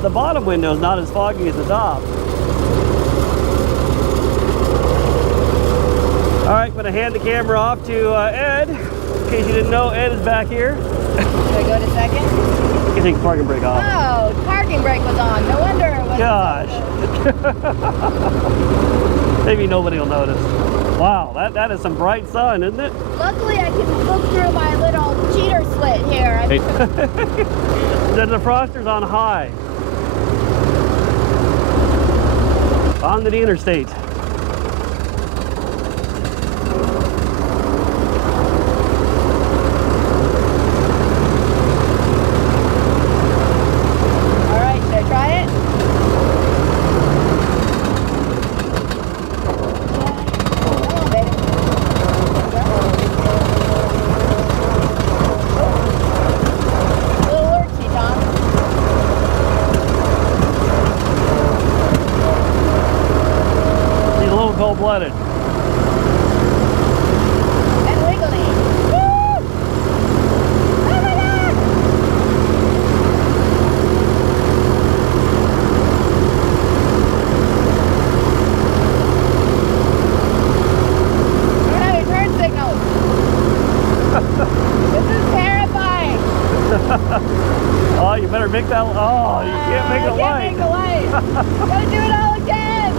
The bottom window is not as foggy as the top. All right, I'm gonna hand the camera off to Ed. In case you didn't know, Ed is back here. Should I go to second? You can take the parking brake off. Oh, the parking brake was on. No wonder it was. Gosh. Maybe nobody will notice. Wow, that is some bright sun, isn't it? Luckily, I can look through my little cheater slit here. The defroster's on high. On to the interstate. All right, should I try it? Come on, baby. A little lurchy, Tom. He's a little cold-blooded. And wiggly. Woo! Oh my God! I don't have any turn signals. This is terrifying. Oh, you better make that. Oh, you can't make I the can't light. make the light. Gotta do it all again.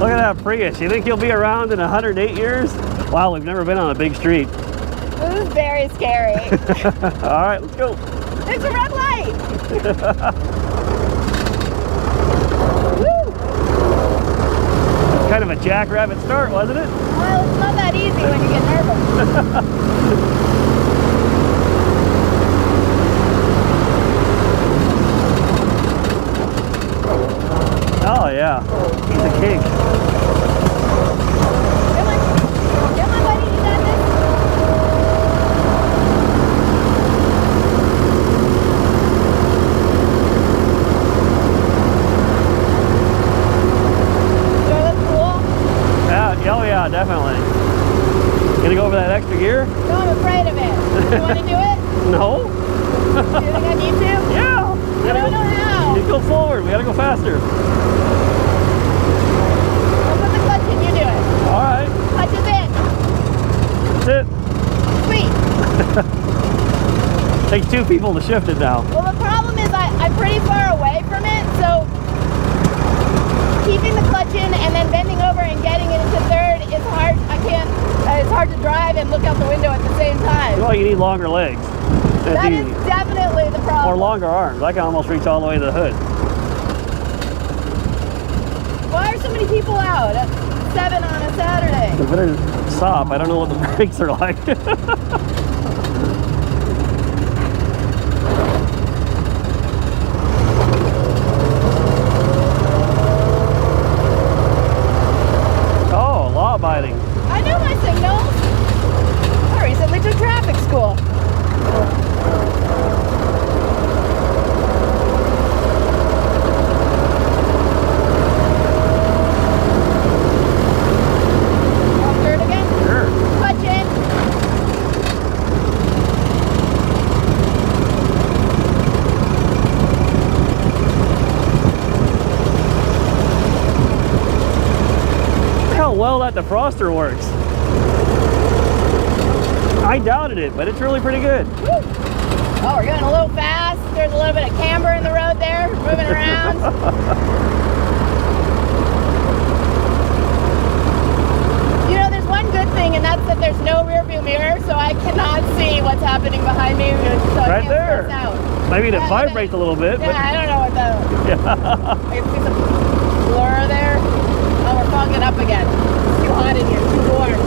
Look at that Prius. You think he'll be around in 108 years? Wow, we've never been on a big street. This is very scary. All right, let's go. There's a red light. Woo! It's kind of a jackrabbit start, wasn't it? Well, it's not that easy when you get nervous. Oh yeah, he's a king. Come on. Come on, buddy. You got this. Do I look cool? Yeah, oh yeah, definitely. Gonna go over that extra gear? No, I'm afraid of it. You want to do it? No. Do you think I need to? Yeah. I don't know how. You go forward. We gotta go faster. I'll put the clutch in. You do it. All right. Clutch is in. That's it. Sweet. Takes 2 people to shift it now. Well, the problem is I'm pretty far away from it, so keeping the clutch in and then bending over and getting it into third is hard. I can't. It's hard to drive and look out the window at the same time. Well, you need longer legs. That's That easy. is definitely the problem. Or longer arms. I can almost reach all the way to the hood. Why are so many people out at 7 on a Saturday? You better stop. I don't know what the brakes are like. Oh, law abiding. I know my signals. I recently took traffic school. On third again? Sure. Clutch in. Look how well that defroster works. I doubted it, but it's really pretty good. Woo. Oh, we're going a little fast. There's a little bit of camber in the road there, moving around. You know, there's one good thing, and that's that there's no rear view mirror, so I cannot see what's happening behind me. So I Right can't there. stress out. Maybe it Yeah, vibrates a little bit. Yeah, I don't know what that. Yeah. I can see some blur there. Oh, we're fogging up again. It's too hot in here, too warm.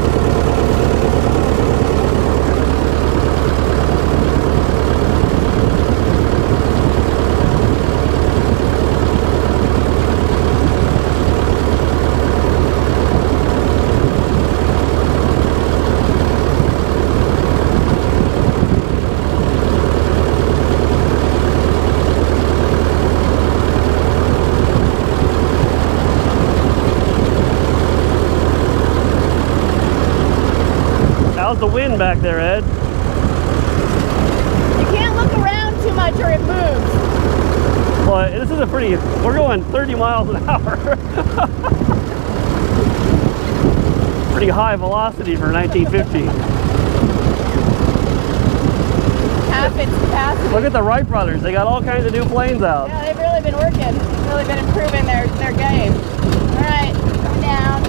How's the wind back there, Ed? You can't look around too much or it moves. Well, this is a pretty, we're going 30 miles an hour. Pretty high velocity for 1950. Half its capacity. Look at the Wright brothers. They got all kinds of new planes out. Yeah, they've really been working. Really been improving their game. All right, coming down.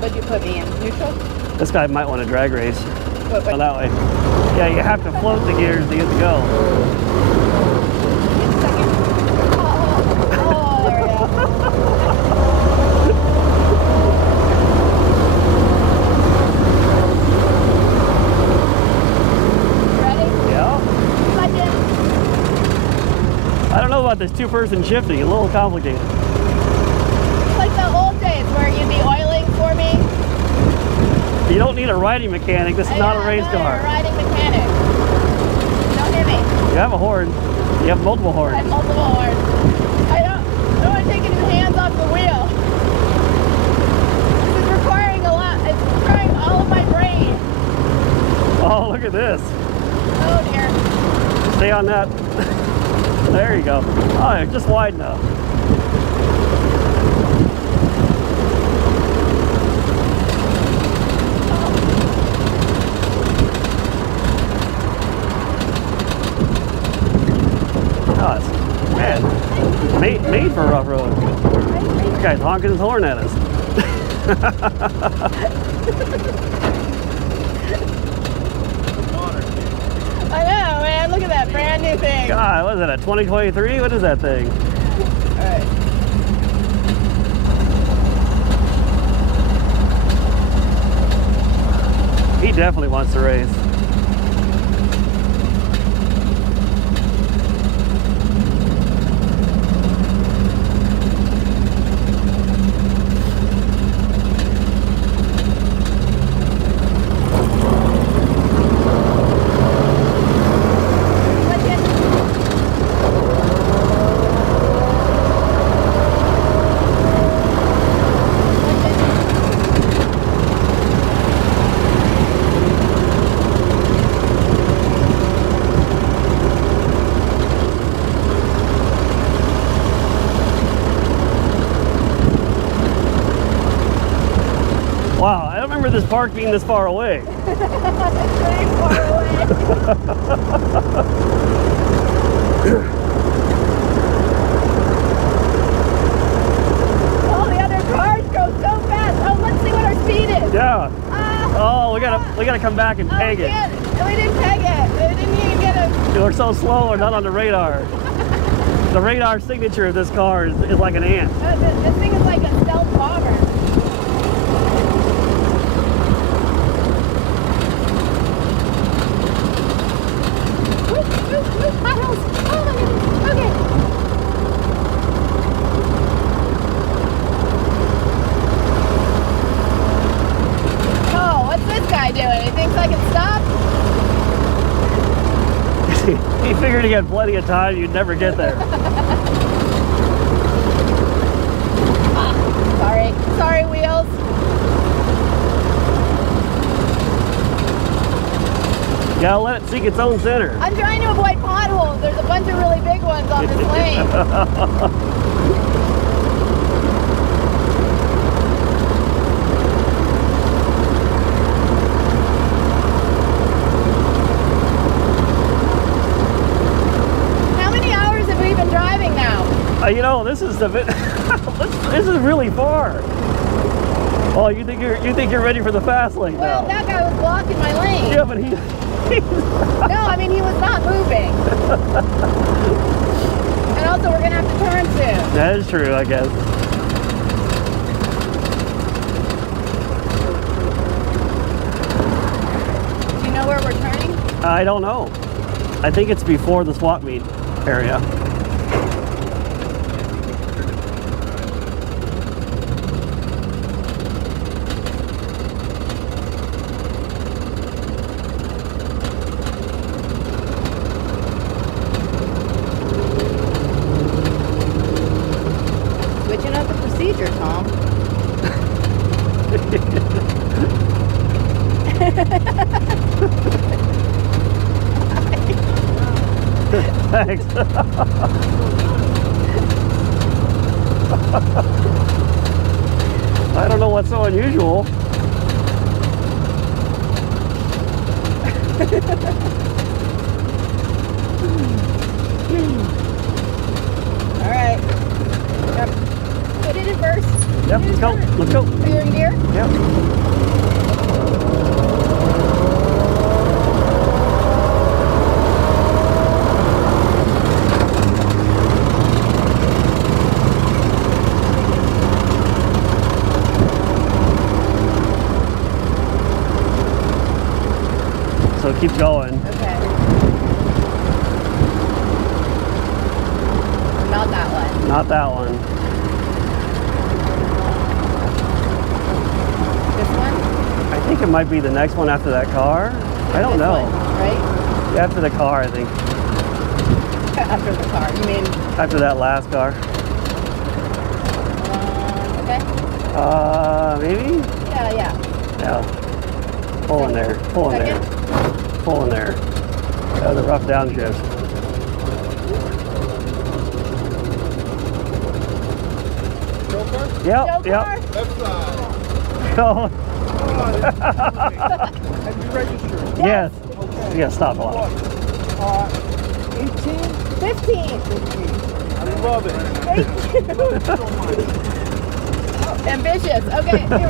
What'd you put me in? Neutral? This guy might want a drag race. What, Oh, that way. Yeah, you have to float the gears to get to go. Oh, there we go. Ready? Yeah. Plug in. I don't know about this two-person shifting. A little complicated. It's like the old days where you'd be oiling for me. You don't need a riding mechanic. This is not a race I'm not a car. riding mechanic. Don't hit me. You have a horn. You have multiple I horns. have multiple horns. I don't want to take any hands off the wheel. This is requiring a lot. It's requiring all of my brain. Oh, look at this. Oh dear. Stay on that. There you go. Oh, it's just wide enough. Oh, it's, man, made for a rough road. This guy's honking his horn at us. I know, man. Look at that brand new thing. God, what is that, a 2023? What is that thing? All right. He definitely wants to race. Plug in. Wow, I don't remember this park being this far away. It's pretty far away. All the other cars go so fast. Oh, let's see what our speed is. Yeah. Ah, Oh, we gotta come back and peg we it. can't- We didn't peg it. We didn't even get a. We're so slow, we're not on the radar. The radar signature of this car is like an ant. This thing is like a stealth bomber. Woo, woo, woo, hot hills. Oh my goodness. Okay. Oh, what's this guy doing? He thinks I can stop? He figured he had plenty of time, you'd never get there. Sorry. Sorry, wheels. Gotta let it seek its own center. I'm trying to avoid potholes. There's a bunch of really big ones on this lane. You know, this is the bit. This is really far. Oh, you think you're ready for the fast lane Well, now? that guy was blocking my lane. Yeah, but he. No, I mean, he was not moving. And also, we're gonna have to turn soon. That is true, I guess. Do you know where we're turning? I don't know. I think it's before the swap meet area. Switching up the procedure, Tom. Thanks. I don't know what's so unusual. All right. Yep. Put it in first. Yep, let's go. Let's go. Are you in gear? Yep. So keep going. Okay. Not that one. Not that one. This one? I think it might be the next one after that car. I don't This know. one, right? After the car, I think. After the car. You mean? After that last car. Okay. Maybe? Yeah. Yeah. Pull in there. Pull in there. Pull in there. The rough downshift. Yep, Go yep. car. Left side. Oh, Have you registered? yes. Okay. Yeah, stop a lot. 18? 15. I love it. Thank you. Ambitious. Okay, here we go.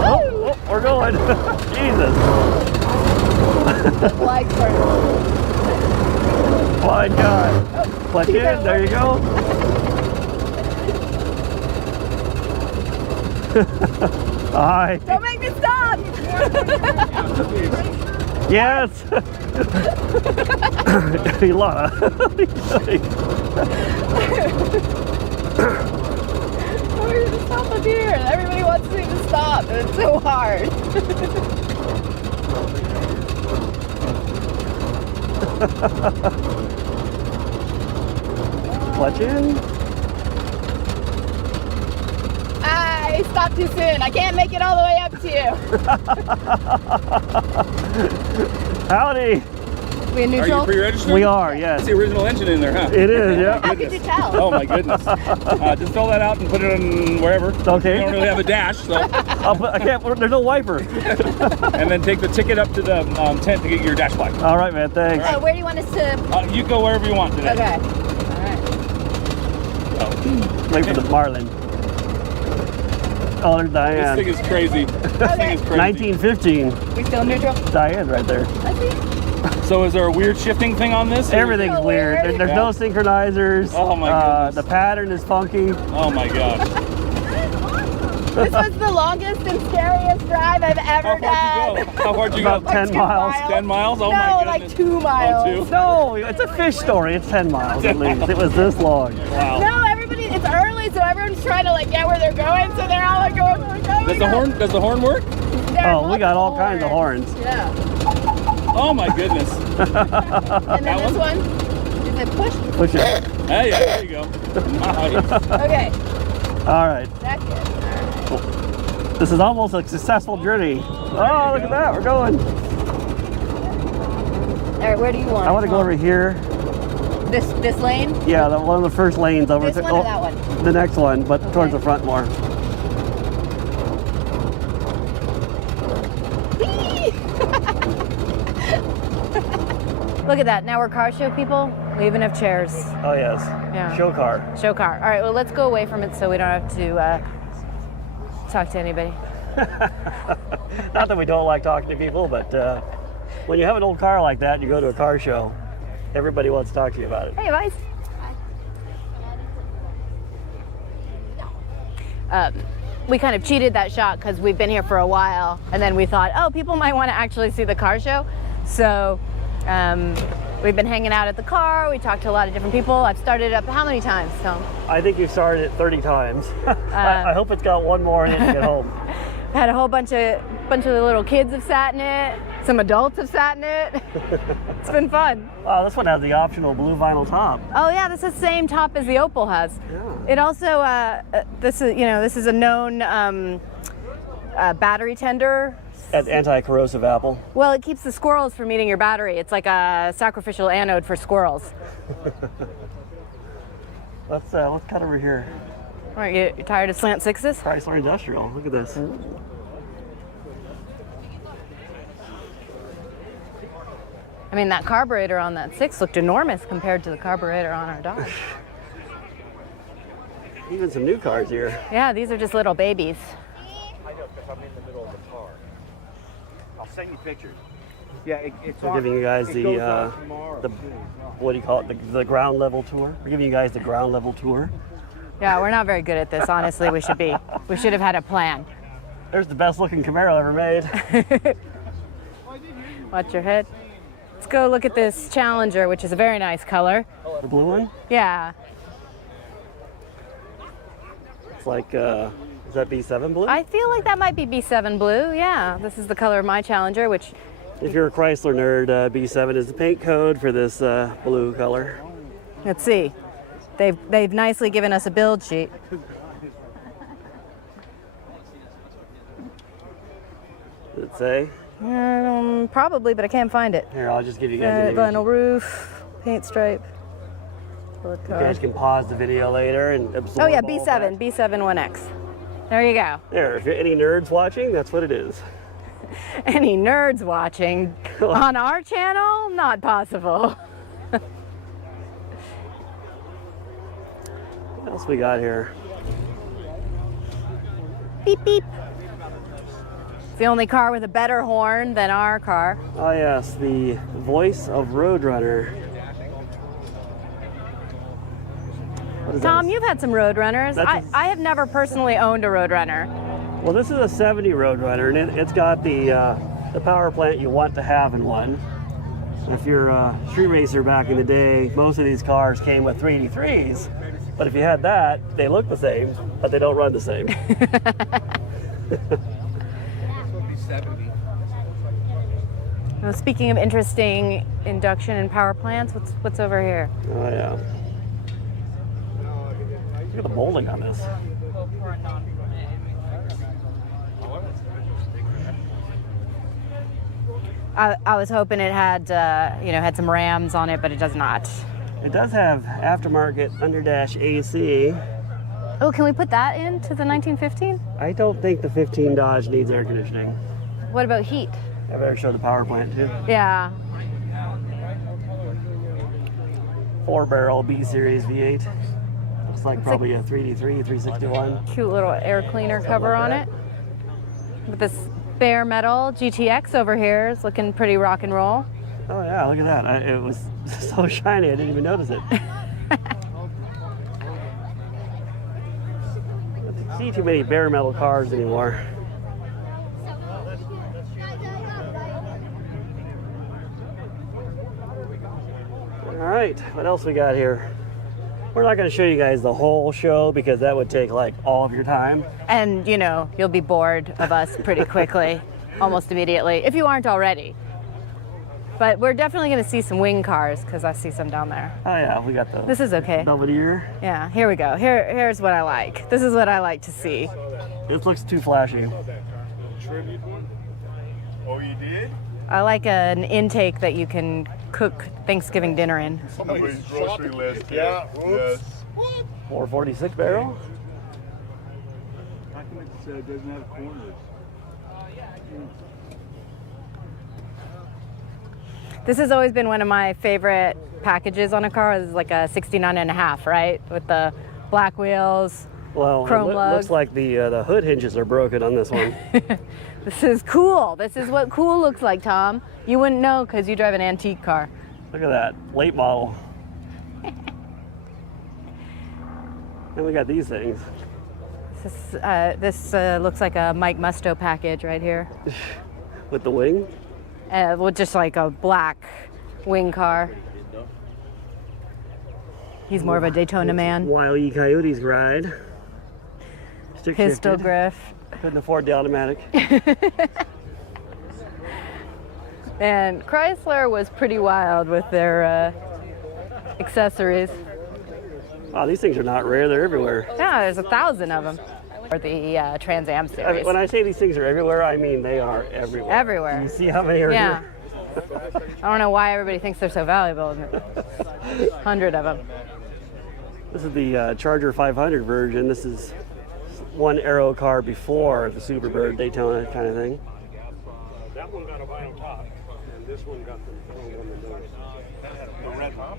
Woo! Oh, we're going. Jesus. Flag first. My God. Clutch in. There you go. Hi. Don't make me stop. Yes. Ilana. We're gonna stop up here. Everybody wants me to stop, and it's so hard. Clutch in. I stopped too soon. I can't make it all the way up to you. Howdy. We in Are you neutral? pre-registered? We are, It's yes. the original engine in there, huh? It is, yeah. How could you tell? Oh my goodness. Just fill that out and put it on wherever. Okay. You don't really have a dash, so. I can't, there's no wiper. And then take the ticket up to the tent to get your dash flag. All right, man, thanks. Where do you want us to? You go wherever you want today. Okay. All right. Wait for the Marlin. Oh, there's This Diane. thing is crazy. This thing is crazy. 1915. We still neutral? Diane right there. I see. So is there a weird shifting thing on this? Everything's So weird. weird. There's no synchronizers. Oh my goodness. The pattern is funky. Oh my gosh. This was the longest and scariest drive I've ever How far done. did you go? How far did you About go? 10 2 miles. 10 miles? Oh no, my like goodness. 2 miles. Oh, 2? No, it's a fish story. It's 10 miles at least. It was this long. Wow. No, everybody, it's early, so everyone's trying to like get where they're going, so they're all like going, where we're going. Does the horn work? There are Oh, we got all multiple kinds of horns. Yeah. Oh my goodness. And then That this one, is it push? Push it. Hey, there you go. Nice. Okay, All right. second. All right. This is almost a successful journey. Oh, look at that. We're going. All right, where do you want? I want to go over here. This lane? Yeah, one of the first lanes over This to one or that one? the next one, but towards Okay. the front more. Look at that. Now we're car show people. We even have chairs. Oh, yes. Yeah. Show car. Show car. All right, well, let's go away from it so we don't have to talk to anybody. Not that we don't like talking to people, but when you have an old car like that and you go to a car show, everybody wants to talk to you about it. Hey, Vice. We kind of cheated that shot because we've been here for a while, and then we thought, oh, people might want to actually see the car show. So we've been hanging out at the car. We talked to a lot of different people. I've started it up how many times, Tom? I think you've started it 30 times. I hope it's got one more in it to get home. Had a whole bunch of the little kids have sat in it. Some adults have sat in it. It's been fun. Wow, this one has the optional blue vinyl top. Oh yeah, this is the same top as the Opal has. Yeah. It also this is a known battery tender. Anti-corrosive apple. Well, it keeps the squirrels from eating your battery. It's like a sacrificial anode for squirrels. Let's cut over here. All right, you tired of slant sixes? Chrysler Industrial. Look at this. I mean, that carburetor on that 6 looked enormous compared to the carburetor on our Dodge. Even some new cars here. Yeah, these are just little babies. I know, because I'm in the middle of the car. I'll send you pictures. Yeah, it's We're giving you guys it the goes on tomorrow. what do you call it? The ground level tour. We're giving you guys the ground level tour. Yeah, we're not very good at this, honestly. We should be. We should have had a plan. There's the best looking Camaro ever made. Watch your head. Let's go look at this Challenger, which is a very nice color. The blue one. Yeah, It's like is that B7 blue? I feel like that might be B7 blue. Yeah, this is the color of my Challenger, which If you're a Chrysler nerd, B7 is the paint code for this blue color. let's see. They've nicely given us a build sheet. Does it say? Probably, but I can't find it. Here, I'll just give you guys an image. Vinyl roof, paint stripe. You guys can pause the video later and absorb Oh yeah, all B7, that. B7 1X. There you go. There, if you're any nerds watching, that's what it is. Any nerds watching on our channel? Not possible. What else we got here? Beep beep. It's the only car with a better horn than our car. Oh yes, the voice of Roadrunner. What is Tom, that? you've had some Roadrunners. That's I have never personally owned a Roadrunner. Well, this is a 70 Roadrunner, and it's got the power plant you want to have in one. If you're a street racer back in the day, most of these cars came with 383s. But if you had that, they look the same, but they don't run the same. Now, speaking of interesting induction and power plants, what's over here? Oh yeah. Look at the molding on this. I was hoping it had had some Rams on it, but it does not. It does have aftermarket underdash AC. Oh, can we put that into the 1915? I don't think the 15 Dodge needs air conditioning. What about heat? I better show the power plant too. Yeah. 4-barrel B series V8. Looks like probably a 3D3, 361. Cute little air cleaner cover on it. With this bare metal GTX over here is looking pretty rock and roll. Oh yeah, look at that. It was so shiny, I didn't even notice it. I don't see too many bare metal cars anymore. All right, what else we got here? We're not going to show you guys the whole show because that would take like all of your time. And you'll be bored of us pretty quickly, almost immediately, if you aren't already. But we're definitely going to see some wing cars because I see some down there. Oh yeah, we got the This is okay. Belvedere. Yeah, here we go. Here's what I like. This is what I like to see. This looks too flashy. Tribute one? Oh, you did? I like an intake that you can cook Thanksgiving dinner in. Somebody's grocery list. Yeah, Yes. 446 barrel. How come it doesn't have corners? This has always been one of my favorite packages on a car. This is like a 69.5, right? With the black wheels. Well, Chrome it lugs. looks like the hood hinges are broken on this one. This is cool. This is what cool looks like, Tom. You wouldn't know because you drive an antique car. Look at that, late model. And we got these things. This looks like a Mike Musto package right here. With the wing. With just like a black wing car. He's more of a Daytona man. Wile E. Coyote's ride. Stick Pistol shifted. grip. Couldn't afford the automatic. And Chrysler was pretty wild with their accessories. Wow, these things are not rare, they're everywhere. Yeah, there's 1,000 of them. Or the Trans Am I series. mean, when I say these things are everywhere, I mean they are everywhere. Everywhere. You see how many are Yeah. here? I don't know why everybody thinks they're so valuable. 100 of them. This is the Charger 500 version. This is one Aero car before the Superbird Daytona kind of thing. That one got a vinyl top, and this one got the red top.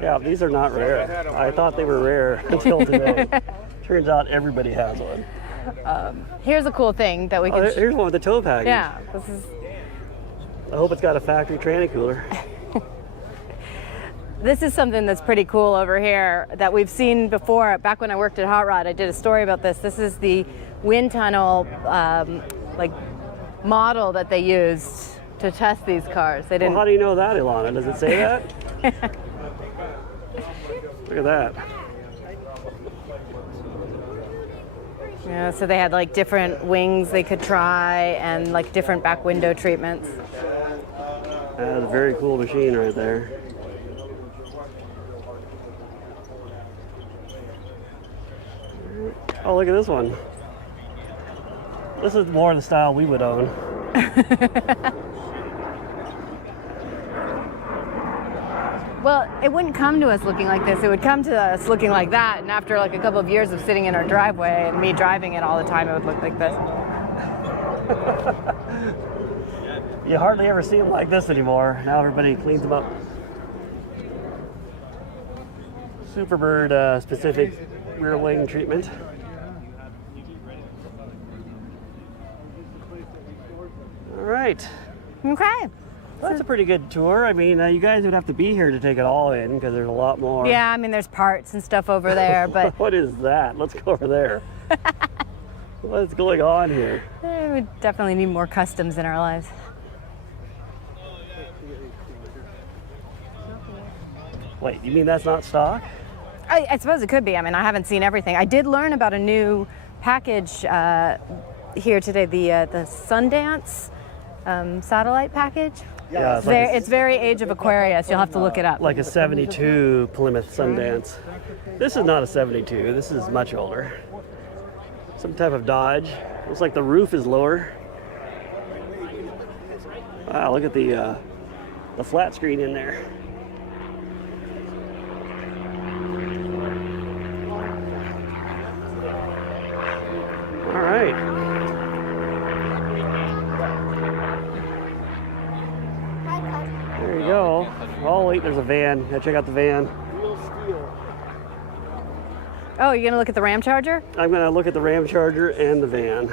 Yeah, these are not rare. I thought they were rare until today. Turns out everybody has one. Here's a cool thing that we can. Here's one with the tow package. Yeah, this is. I hope it's got a factory tranny cooler. This is something that's pretty cool over here that we've seen before. Back when I worked at Hot Rod, I did a story about this. This is the wind tunnel like model that they used to test these cars. They didn't. Well, how do you know that, Ilana? Does it say that? Look at that. Yeah, so they had like different wings they could try and like different back window treatments. That's a very cool machine right there. Oh, look at this one. This is more the style we would own. Well, it wouldn't come to us looking like this. It would come to us looking like that. And after like a couple of years of sitting in our driveway and me driving it all the time, it would look like this. You hardly ever see them like this anymore. Now everybody cleans them up. Superbird specific rear wing treatment. All right. Okay. That's a pretty good tour. I mean, you guys would have to be here to take it all in because there's a lot more. Yeah, I mean, there's parts and stuff over there, but What is that? Let's go over there. What's going on here? we definitely need more customs in our lives. Wait, you mean that's not stock? I suppose it could be. I mean, I haven't seen everything. I did learn about a new package here today, the Sundance satellite package. Yeah, It's very Age of Aquarius. You'll have to look it up. like a 72 Plymouth Sundance. This is not a 72. This is much older. Some type of Dodge. Looks like the roof is lower. Wow, look at the flat screen in there. All right. There you go. Oh wait, there's a van. Gotta check out the van. Oh, you're gonna look at the Ram Charger? I'm gonna look at the Ram Charger and the van.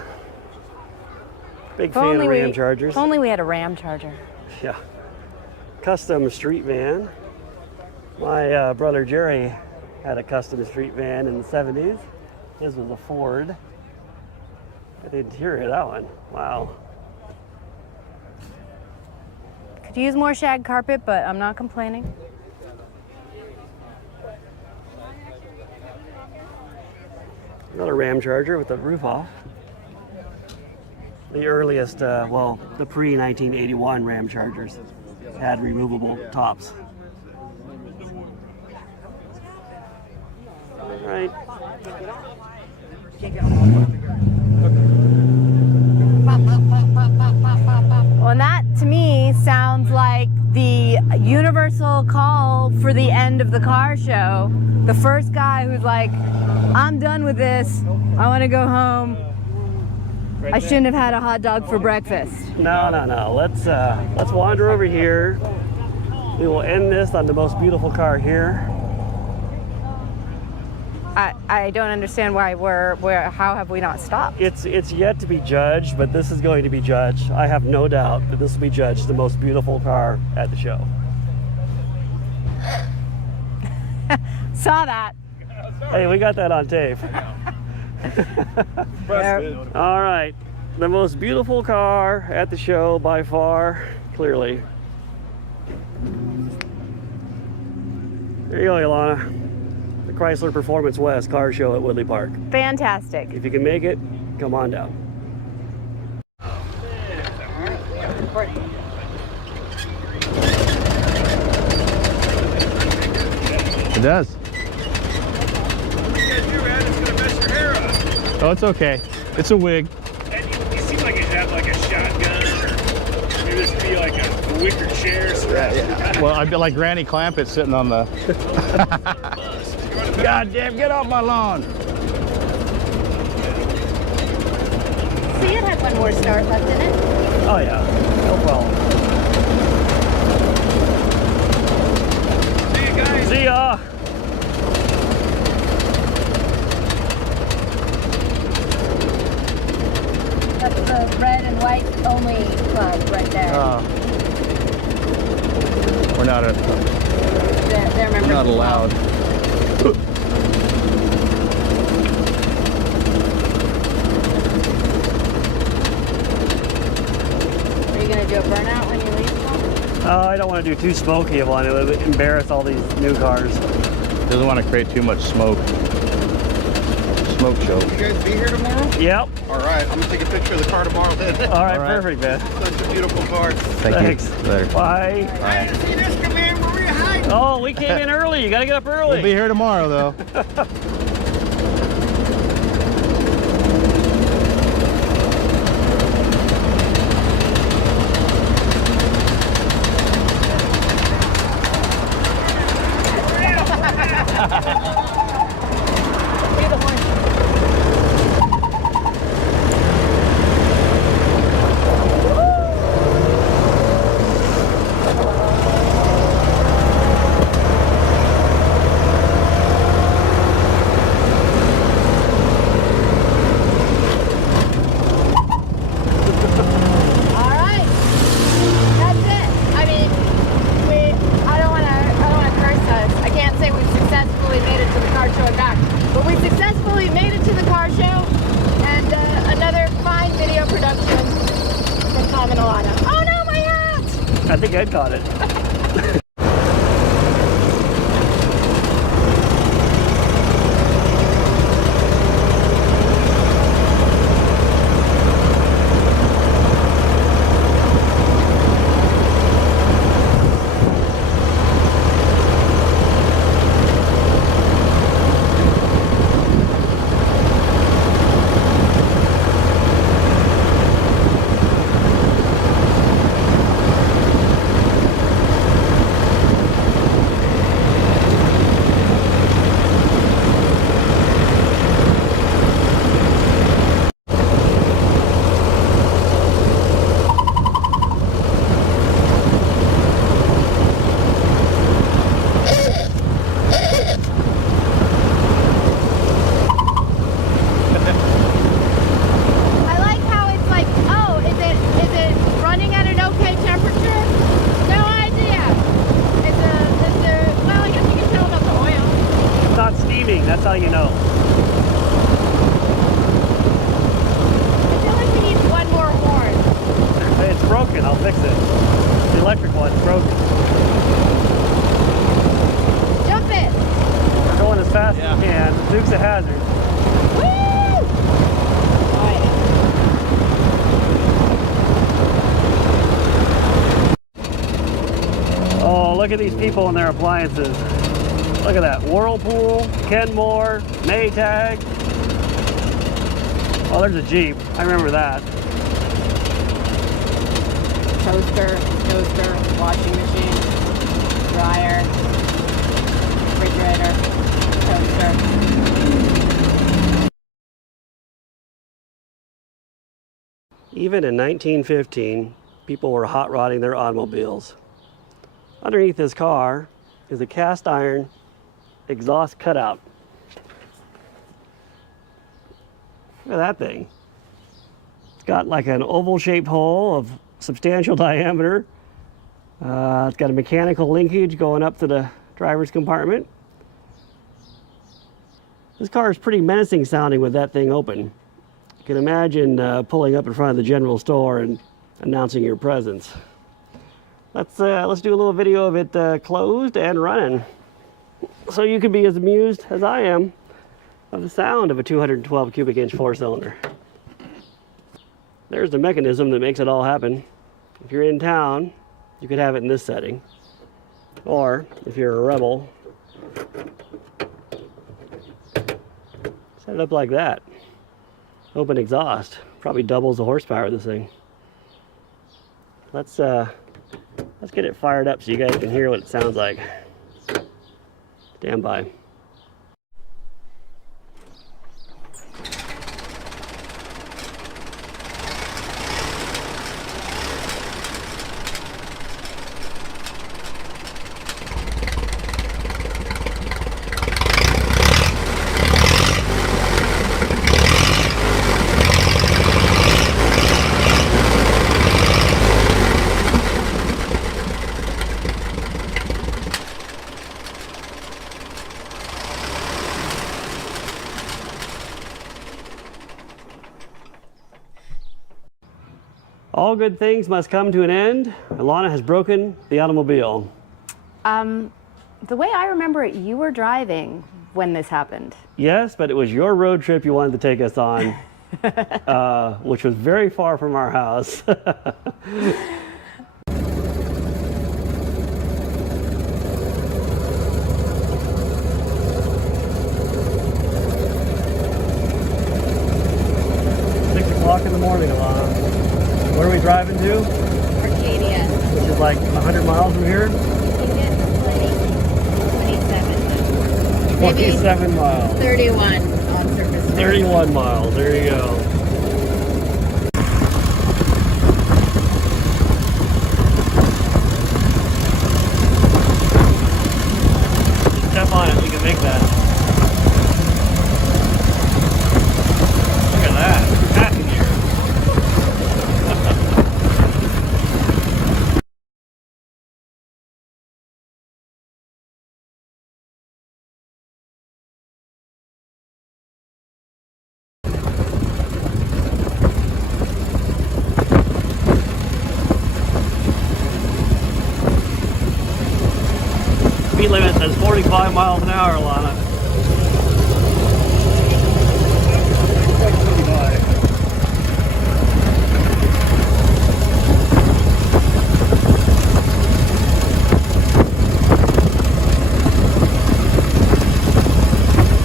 Big fan of Ram Chargers. If only we had a Ram Charger. Yeah. Custom street van. My brother Jerry had a custom street van in the 70s. His was a Ford. The interior of that one. Wow. Could use more shag carpet, but I'm not complaining. Another Ram Charger with the roof off. The earliest, well, the pre-1981 Ram Chargers had removable tops. All right. Well, and that to me sounds like the universal call for the end of the car show. The first guy who's like, I'm done with this. I want to go home. I shouldn't have had a hot dog for breakfast. No. Let's wander over here. We will end this on the most beautiful car here. I don't understand why how have we not stopped? It's yet to be judged, but this is going to be judged. I have no doubt that this will be judged the most beautiful car at the show. Saw that. Hey, we got that on tape. All right, the most beautiful car at the show by far, clearly. There you go, Ilana. The Chrysler Performance West car show at Woodley Park. Fantastic. If you can make it, come on down. It does. Oh, it's okay. It's a wig. And you seem like you have like a shotgun, or maybe this could be like a wicker chair. Yeah. Well, I'd be like Granny Clampett sitting on the. God damn! Get off my lawn! See, it had one more start left in it. Oh yeah, no problem. See you guys. See ya. That's the red and white only club right there. We're not They're members. not allowed. Are you gonna do a burnout when you leave? I don't want to do too smoky of one. It would embarrass all these new cars. Doesn't want to create too much smoke. Smoke show. You guys be here tomorrow? Yep. All right, I'm gonna take a picture of the car tomorrow then. All right, All right. perfect, man. Such a beautiful car. Thanks. You. Later. Bye. Hey, see this command? Where were you hiding? Oh, we came in early. You got to get up early. We'll be here tomorrow, though. All right, that's it. I mean, I don't want to curse us. I can't say we've successfully made it to the car show and back, but we successfully made it to the car show and another fine video production from Tom and Alana. Oh no, my hat! I think Ed caught it. I like how it's like, oh, is it running at an okay temperature? No idea. Well, I guess you can tell about the oil. It's not steaming. That's how you know. I feel like we need one more horn. Hey, it's broken. I'll fix it. The electric one's broken. Jump it. We're going as fast as we can. Duke's a hazard. Woo! Oh, look at these people and their appliances. Look at that. Whirlpool, Kenmore, Maytag. Oh, there's a Jeep. I remember that. Toaster, washing machine, dryer, refrigerator, toaster. Even in 1915, people were hot rodding their automobiles. Underneath this car is a cast iron exhaust cutout. Look at that thing. It's got like an oval shaped hole of substantial diameter. It's got a mechanical linkage going up to the driver's compartment. This car is pretty menacing sounding with that thing open. You can imagine pulling up in front of the general store and announcing your presence. Let's do a little video of it closed and running, so you can be as amused as I am of the sound of a 212 cubic inch 4-cylinder. There's the mechanism that makes it all happen. If you're in town, you could have it in this setting, or if you're a rebel, set it up like that. Open exhaust. Probably doubles the horsepower of this thing. Let's get it fired up so you guys can hear what it sounds like. Stand by. All good things must come to an end. Alana has broken the automobile. The way I remember it, you were driving when this happened. Yes, but it was your road trip you wanted to take us on, which was very far from our house. In the morning, Alana. Where are we driving to? Arcadia. Which is like 100 miles from here? 27. 27 miles. 31 on surface. 31 miles. There you go. Step on it. We can make that. Look at that. Speed limit says 45 miles an hour, Alana.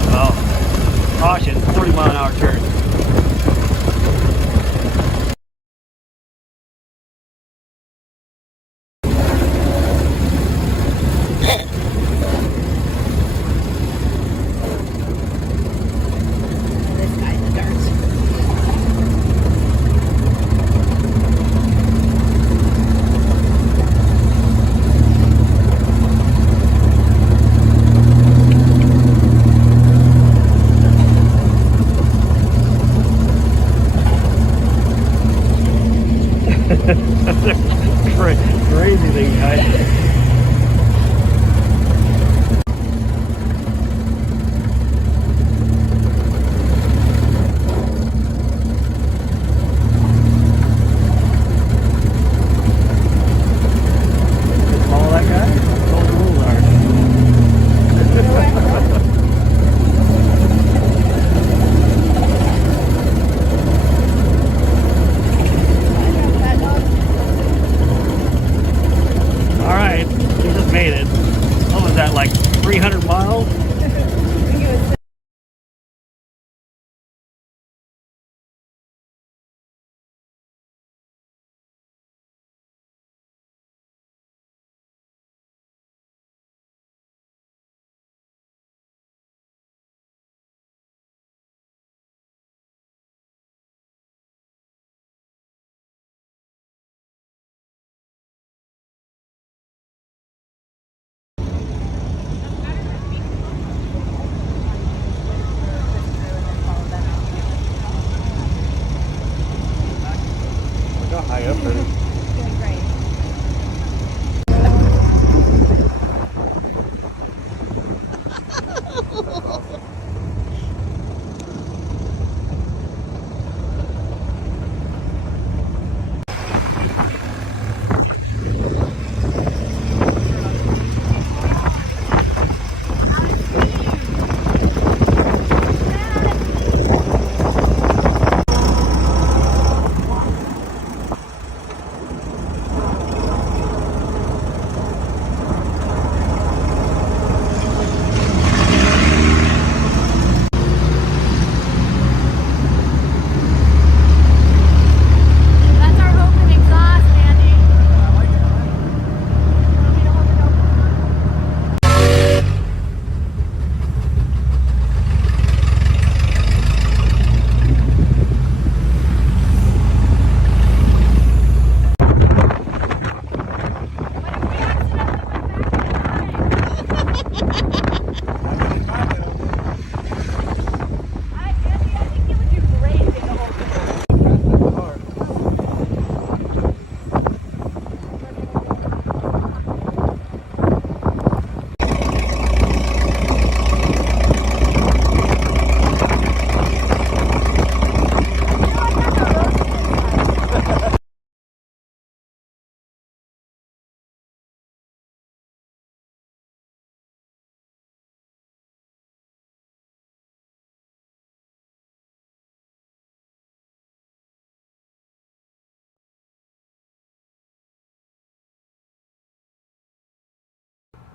Well, caution, 40 mile an hour turn. Crazy thing, guys. Follow that guy? What the rules are. All right.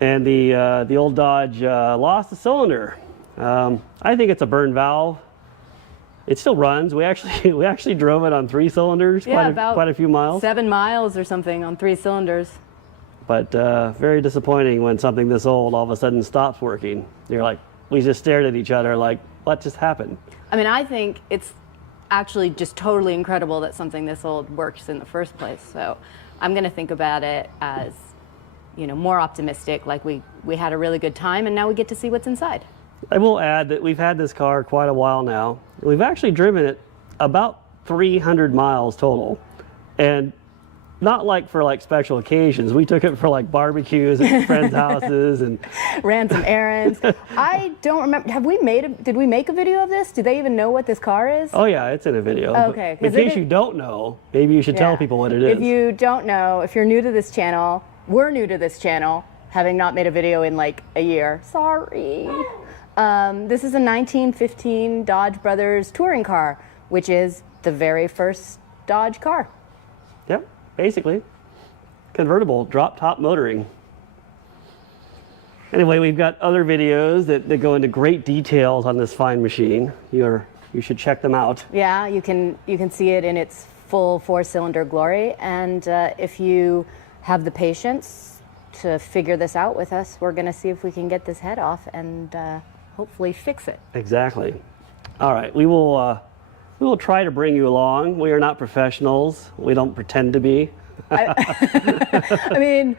And the old Dodge lost a cylinder. I think it's a burned valve. It still runs. We actually drove it on 3 cylinders, quite a few miles. 7 miles or something on 3 cylinders. But very disappointing when something this old all of a sudden stops working. You're like, we just stared at each other like, what just happened? I mean, I think it's actually just totally incredible that something this old works in the first place. So I'm going to think about it as, you know, more optimistic, like we had a really good time and now we get to see what's inside. I will add that we've had this car quite a while now. We've actually driven it about 300 miles total. And not like for like special occasions. We took it for like barbecues at friends' houses and ran some errands. I don't remember. Did we make a video of this? Do they even know what this car is? Oh yeah, it's in a video. Okay. In case you don't know, maybe you should tell people what it is. If you don't know, if you're new to this channel, we're new to this channel, having not made a video in like a year. Sorry. This is a 1915 Dodge Brothers touring car, which is the very first Dodge car. Yep. Basically, convertible, drop-top motoring. Anyway, we've got other videos that go into great details on this fine machine. You should check them out. Yeah, you can see it in its full 4-cylinder glory. And if you have the patience to figure this out with us, we're going to see if we can get this head off and hopefully fix it. Exactly. All right, we will try to bring you along. We are not professionals. We don't pretend to be. I mean,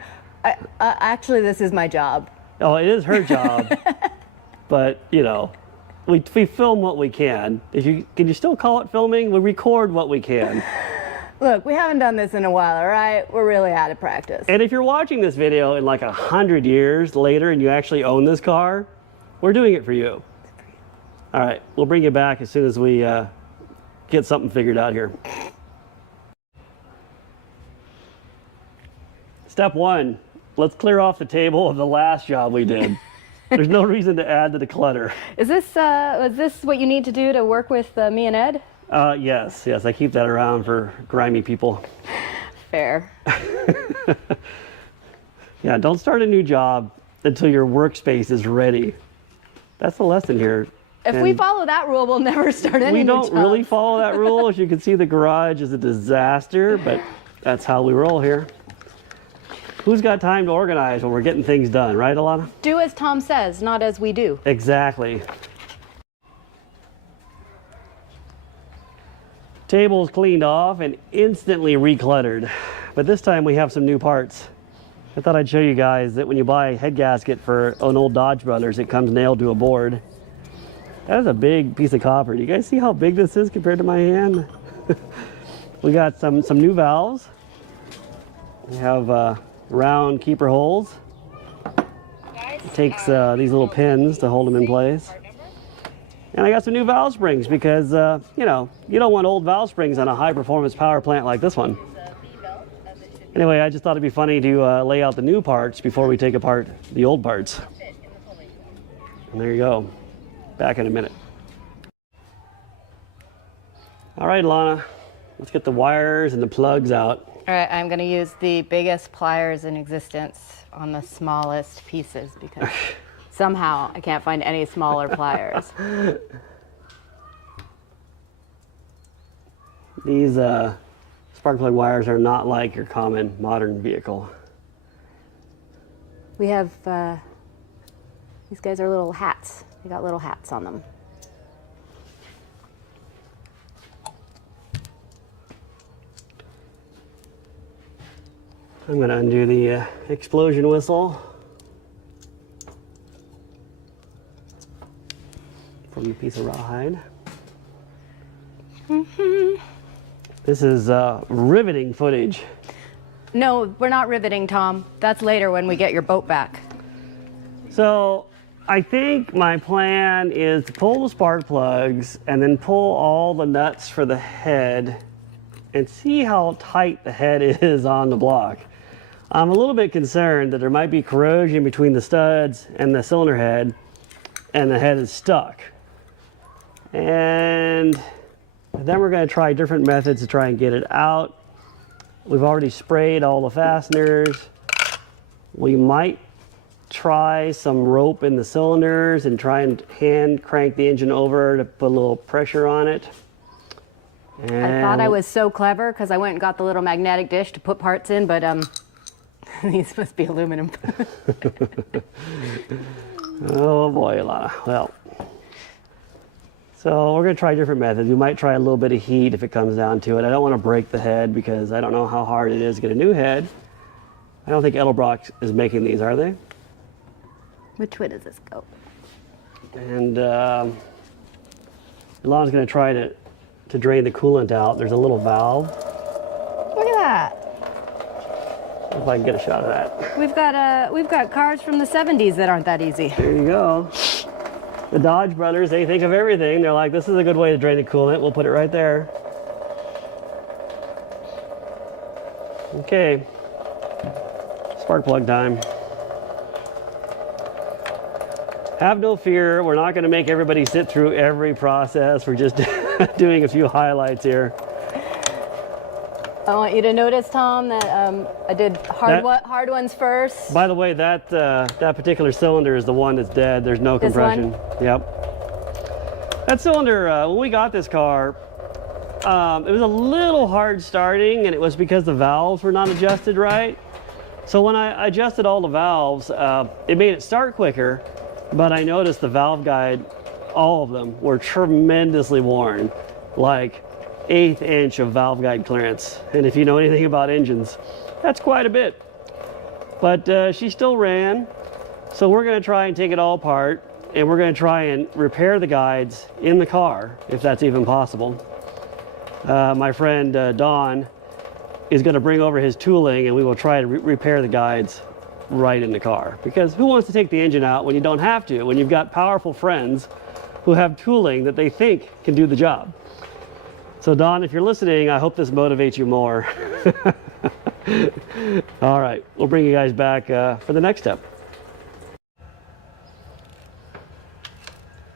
actually, this is my job. Oh, it is her job. But, you know, we film what we can. Can you still call it filming? We record what we can. Look, we haven't done this in a while, all right? We're really out of practice. And if you're watching this video in like 100 years later and you actually own this car, we're doing it for you. All right, we'll bring you back as soon as we get something figured out here. Step 1, let's clear off the table of the last job we did. There's no reason to add to the clutter. Is this what you need to do to work with me and Ed? Yes, I keep that around for grimy people. Fair. Yeah, don't start a new job until your workspace is ready. That's the lesson here. If we follow that rule, we'll never start any new jobs. We don't really follow that rule. As you can see, the garage is a disaster, but that's how we roll here. Who's got time to organize when we're getting things done, right, Alana? Do as Tom says, not as we do. Exactly. Table's cleaned off and instantly recluttered. But this time we have some new parts. I thought I'd show you guys that when you buy a head gasket for an old Dodge Brothers, it comes nailed to a board. That is a big piece of copper. Do you guys see how big this is compared to my hand? We got some new valves. We have round keeper holes. It takes these little pins to hold them in place. And I got some new valve springs because, you know, you don't want old valve springs on a high-performance power plant like this one. Anyway, I just thought it'd be funny to lay out the new parts before we take apart the old parts. And there you go. Back in a minute. All right, Lana, let's get the wires and the plugs out. All right, I'm going to use the biggest pliers in existence on the smallest pieces because somehow I can't find any smaller pliers. These spark plug wires are not like your common modern vehicle. We have, these guys are little hats. They got little hats on them. I'm going to undo the explosion whistle from the piece of rawhide. This is riveting footage. No, we're not riveting, Tom. That's later when we get your boat back. So I think my plan is to pull the spark plugs and then pull all the nuts for the head and see how tight the head is on the block. I'm a little bit concerned that there might be corrosion between the studs and the cylinder head and the head is stuck. And then we're going to try different methods to try and get it out. We've already sprayed all the fasteners. We might try some rope in the cylinders and try and hand crank the engine over to put a little pressure on it. And I thought I was so clever because I went and got the little magnetic dish to put parts in, but these must be aluminum. Oh boy, Alana. Well, so we're going to try different methods. We might try a little bit of heat if it comes down to it. I don't want to break the head because I don't know how hard it is to get a new head. I don't think Edelbrock is making these, are they? Which way does this go? And Alana's going to try to drain the coolant out. There's a little valve. Look at that. If I can get a shot of that. We've got cars from the 70s that aren't that easy. There you go. The Dodge brothers, they think of everything. They're like, this is a good way to drain the coolant. We'll put it right there. Okay. Spark plug time. Have no fear. We're not going to make everybody sit through every process. We're just doing a few highlights here. I want you to notice, Tom, that I did hard ones first. By the way, that particular cylinder is the one that's dead. There's no This compression. one? Yep. That cylinder, when we got this car, it was a little hard starting, and it was because the valves were not adjusted right. So when I adjusted all the valves, it made it start quicker, but I noticed the valve guide, all of them, were tremendously worn, like 1/8 inch of valve guide clearance. And if you know anything about engines, that's quite a bit. But she still ran, so we're going to try and take it all apart, and we're going to try and repair the guides in the car, if that's even possible. My friend Don is going to bring over his tooling, and we will try to repair the guides right in the car. Because who wants to take the engine out when you don't have to, when you've got powerful friends who have tooling that they think can do the job? So Don, if you're listening, I hope this motivates you more. All right, we'll bring you guys back for the next step.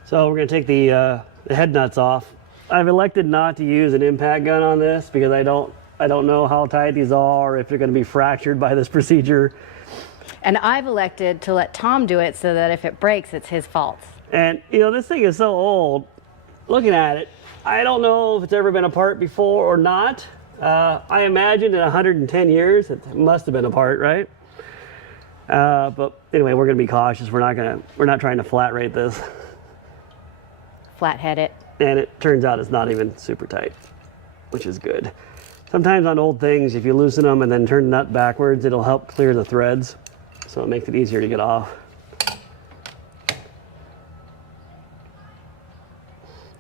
So we're going to take the head nuts off. I've elected not to use an impact gun on this because I don't know how tight these are, if they're going to be fractured by this procedure. And I've elected to let Tom do it so that if it breaks, it's his fault. And you know, this thing is so old. Looking at it, I don't know if it's ever been apart before or not. I imagine in 110 years it must have been apart, right? But anyway, we're going to be cautious. We're not trying to flat rate this. Flathead it. And it turns out it's not even super tight, which is good. Sometimes on old things, if you loosen them and then turn the nut backwards, it'll help clear the threads, so it makes it easier to get off.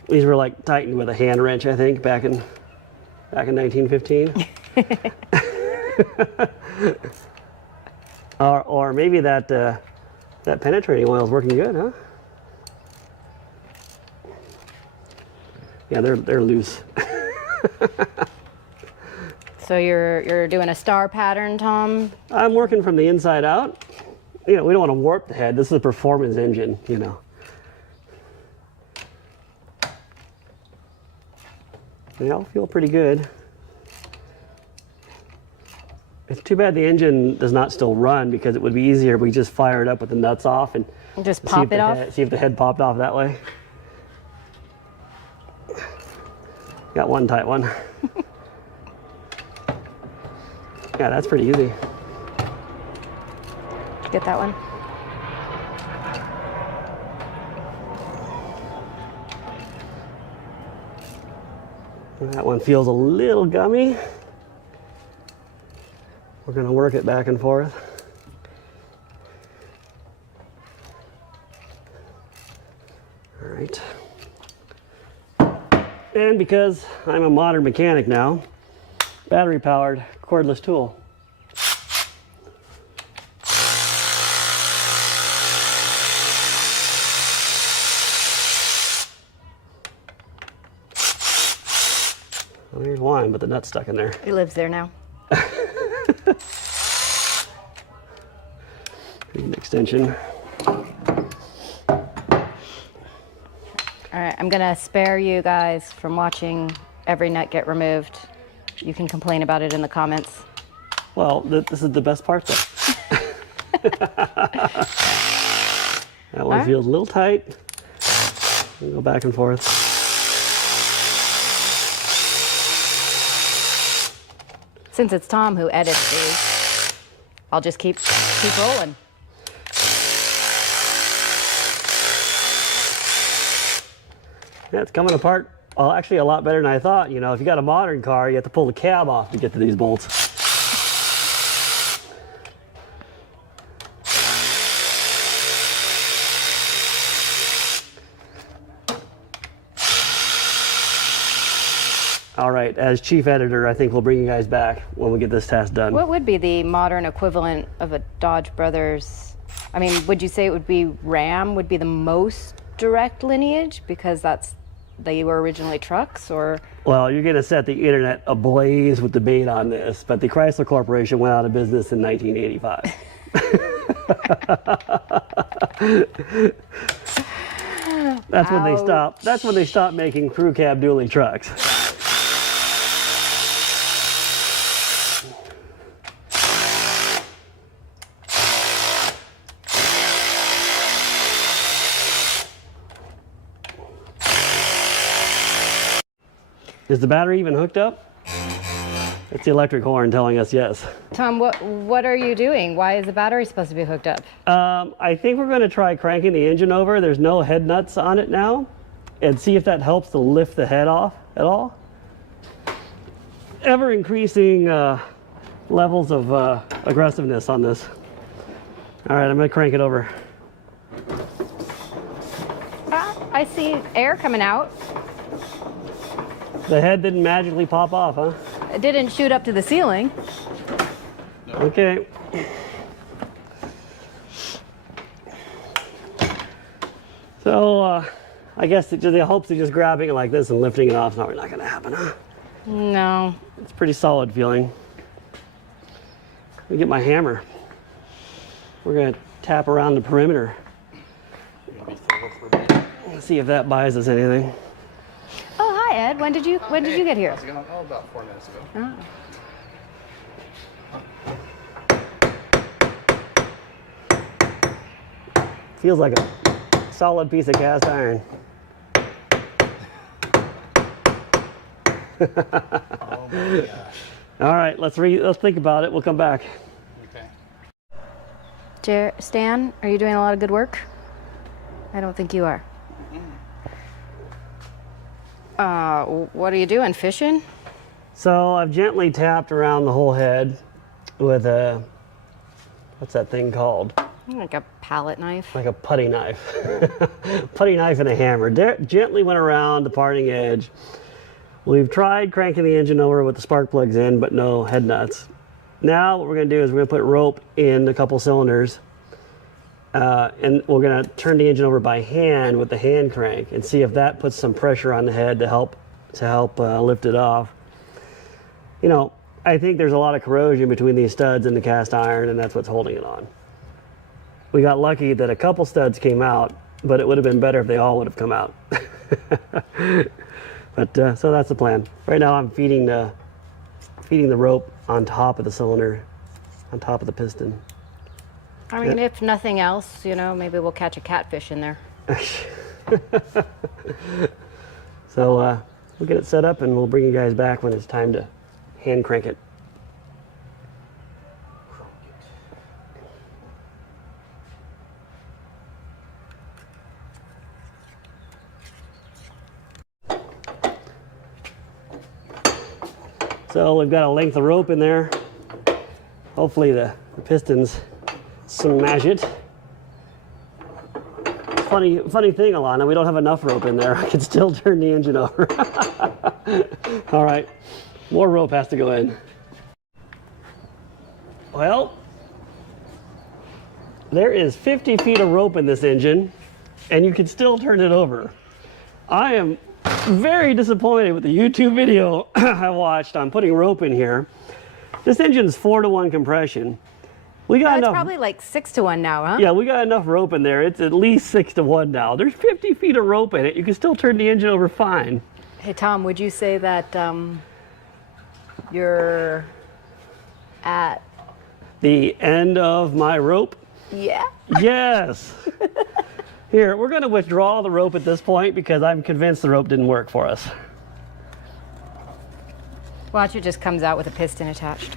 These were like tightened with a hand wrench, I think, back in 1915. or maybe that penetrating oil is working good, huh? Yeah, they're loose. So you're doing a star pattern, Tom? I'm working from the inside out. You know, we don't want to warp the head. This is a performance engine, you know. They all feel pretty good. It's too bad the engine does not still run, because it would be easier if we just fire it up with the nuts off and Just pop it off? See if the head popped off that way. Got one tight one. Yeah, that's pretty easy. Did you get that one? That one feels a little gummy. We're going to work it back and forth. All right. And because I'm a modern mechanic now, battery-powered cordless tool. Well, here's one, but the nut's stuck in there. He lives there now. An extension. All right, I'm gonna spare you guys from watching every nut get removed. You can complain about it in the comments. Well, this is the best part, though. That one feels a little tight. We'll go back and forth. Since it's Tom who edits these, I'll just keep rolling. Yeah, it's coming apart. Well, actually a lot better than I thought. You know, if you got a modern car, you have to pull the cab off to get to these bolts. All right, as chief editor, I think we'll bring you guys back when we get this test done. What would be the modern equivalent of a Dodge Brothers? I mean, would you say it would be Ram would be the most direct lineage because they were originally trucks, or? Well, you're going to set the internet ablaze with debate on this, but the Chrysler Corporation went out of business in 1985. That's when they stopped. That's when they stopped making crew cab dually trucks. Is the battery even hooked up? It's the electric horn telling us yes. Tom, what are you doing? Why is the battery supposed to be hooked up? I think we're going to try cranking the engine over. There's no head nuts on it now, and see if that helps to lift the head off at all. Ever increasing levels of aggressiveness on this. All right, I'm going to crank it over. I see air coming out. The head didn't magically pop off, huh? It didn't shoot up to the ceiling. Okay. So, I guess the hopes of just grabbing it like this and lifting it off is not going to happen, huh? No. It's pretty solid feeling. Let me get my hammer. We're going to tap around the perimeter. Let's see if that buys us anything. Oh, hi Ed. When did you get here? How's it going? Oh, about 4 minutes ago. Oh. Feels like a solid piece of cast iron. Oh my gosh. All right, let's think about it. We'll come back. Okay. Stan, are you doing a lot of good work? I don't think you are. What are you doing? Fishing? So I've gently tapped around the whole head with a, what's that thing called? Like a palette knife. Like a putty knife. Putty knife and a hammer. Gently went around the parting edge. We've tried cranking the engine over with the spark plugs in, but no head nuts. Now what we're going to do is we're going to put rope in a couple cylinders, and we're going to turn the engine over by hand with the hand crank and see if that puts some pressure on the head to help lift it off. You know, I think there's a lot of corrosion between these studs and the cast iron, and that's what's holding it on. We got lucky that a couple studs came out, but it would have been better if they all would have come out. But so that's the plan. Right now I'm feeding the rope on top of the cylinder, on top of the piston. I mean, if nothing else, you know, maybe we'll catch a catfish in there. So we'll get it set up and we'll bring you guys back when it's time to hand crank it. So we've got a length of rope in there. Hopefully the pistons smash it. Funny thing, Alana, we don't have enough rope in there. I can still turn the engine over. All right, more rope has to go in. Well, there is 50 feet of rope in this engine, and you can still turn it over. I am very disappointed with the YouTube video I watched on putting rope in here. This engine is 4-to-1 compression. We got It's enough. probably like 6-to-1 now, huh? Yeah, we got enough rope in there. It's at least 6-to-1 now. There's 50 feet of rope in it. You can still turn the engine over fine. Hey, Tom, would you say that you're at... The end of my rope. Yeah. Yes. Here, we're going to withdraw the rope at this point because I'm convinced the rope didn't work for us. Watch, it just comes out with a piston attached.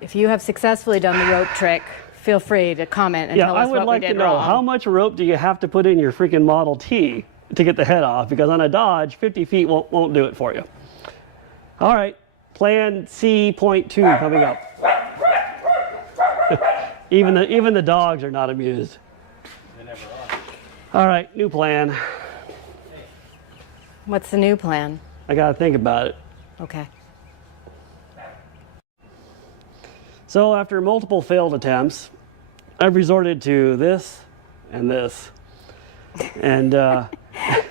If you have successfully done the rope trick, feel free to comment and tell us I would what like we to did know wrong. how much rope do you have to put in your freaking Model T to get the head off? Because on a Dodge, 50 feet won't do it for you. All right, plan C.2 coming up. even the dogs are not amused. All right, new plan. What's the new plan? I got to think about it. Okay. So after multiple failed attempts, I've resorted to this and this. And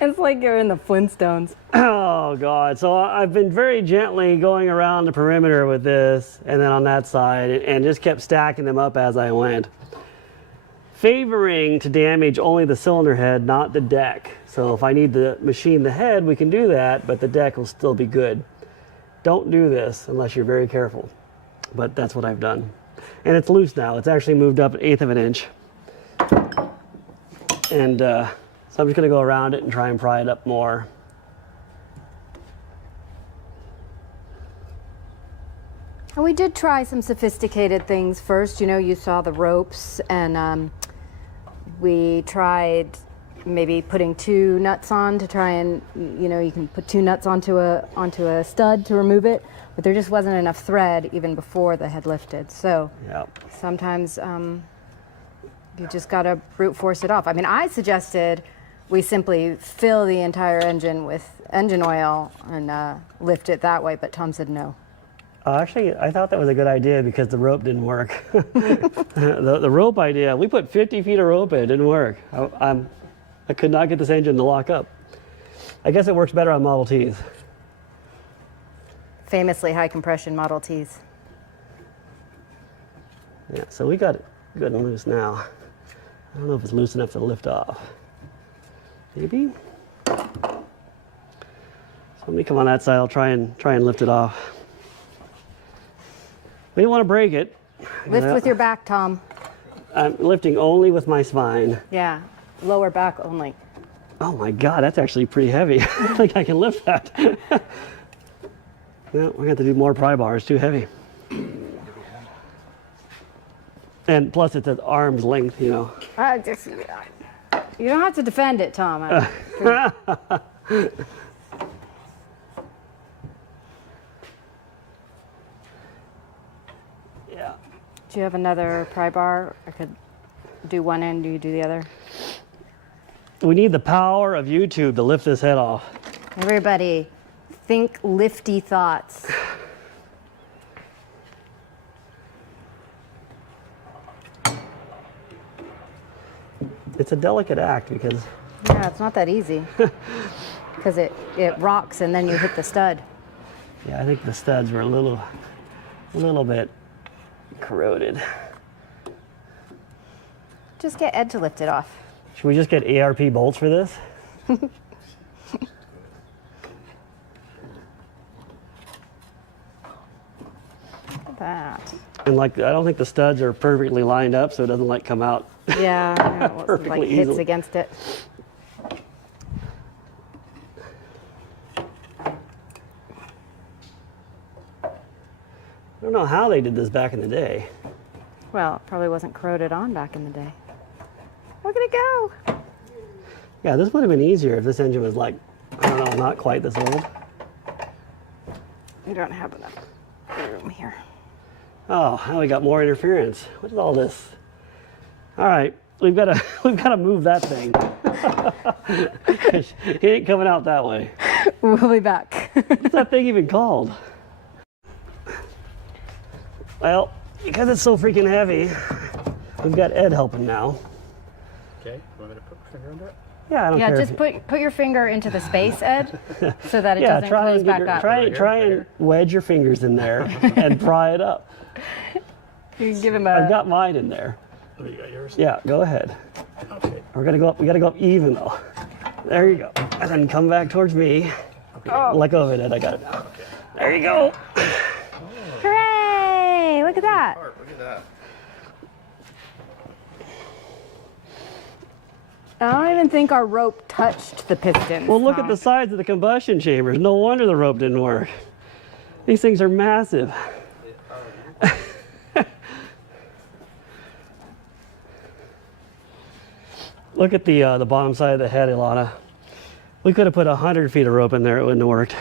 It's like you're in the Flintstones. oh God. So I've been very gently going around the perimeter with this and then on that side and just kept stacking them up as I went. Favoring to damage only the cylinder head, not the deck. So if I need to machine the head, we can do that, but the deck will still be good. Don't do this unless you're very careful. But that's what I've done. And it's loose now. It's actually moved up 1/8 of an inch. And so I'm just gonna go around it and try and pry it up more. And we did try some sophisticated things first. You know, you saw the ropes, and we tried maybe putting 2 nuts on to try and, you know, you can put 2 nuts onto a stud to remove it, but there just wasn't enough thread even before the head lifted. So Yeah. sometimes you just gotta brute force it off. I mean, I suggested we simply fill the entire engine with engine oil and lift it that way, but Tom said no. Actually, I thought that was a good idea because the rope didn't work. the rope idea, we put 50 feet of rope in, it didn't work. I could not get this engine to lock up. I guess it works better on Model Ts. Famously high compression Model Ts. Yeah, so we got it good and loose now. I don't know if it's loose enough to lift off. Maybe? So let me come on that side, I'll try and lift it off. We don't want to break it. Lift with your back, Tom. I'm lifting only with my spine. Yeah, lower back only. Oh my God, that's actually pretty heavy. I don't think I can lift that. No, we're gonna have to do more pry bars, too heavy. And plus it's at arm's length, you know. You don't have to defend it, Tom. Yeah. Do you have another pry bar? I could do one end, you do the other. We need the power of YouTube to lift this head off. Everybody, think lifty thoughts. It's a delicate act because Yeah, it's not that easy. Because it rocks and then you hit the stud. yeah, I think the studs were a little bit corroded. Just get Ed to lift it off. Should we just get ARP bolts for this? Look at that. And like, I don't think the studs are perfectly lined up, so it doesn't like come out. Yeah, I know, it Perfectly like hits easily. against it. I don't know how they did this back in the day. Well, it probably wasn't corroded on back in the day. Look at it go. Yeah, this would have been easier if this engine was like, I don't know, not quite this old. You don't have enough room here. Oh, now we got more interference. What is all this? All right, we've got to move that thing. He ain't coming out that way. We'll be back. What's that thing even called? Well, because it's so freaking heavy, we've got Ed helping now. Okay, you want me to put my finger under it? Yeah, I don't Yeah, care. just put your finger into the space, Ed, so that it Yeah, doesn't try close and get back your, up. try and wedge your fingers in there and pry it up. You can give him I've a. got mine in there. Oh, you got yours? Yeah, go ahead. Okay. We're gonna go up. We gotta go up even though. There you go. And then come back towards me. Let go of it, Ed. I got it now. Okay. There you go. Hooray! Look at that. Look at that. I don't even think our rope touched the pistons. Well, look at Tom. the size of the combustion chambers. No wonder the rope didn't work. These things are massive. Look at the bottom side of the head, Ilana. We could have put 100 feet of rope in there. It wouldn't have worked.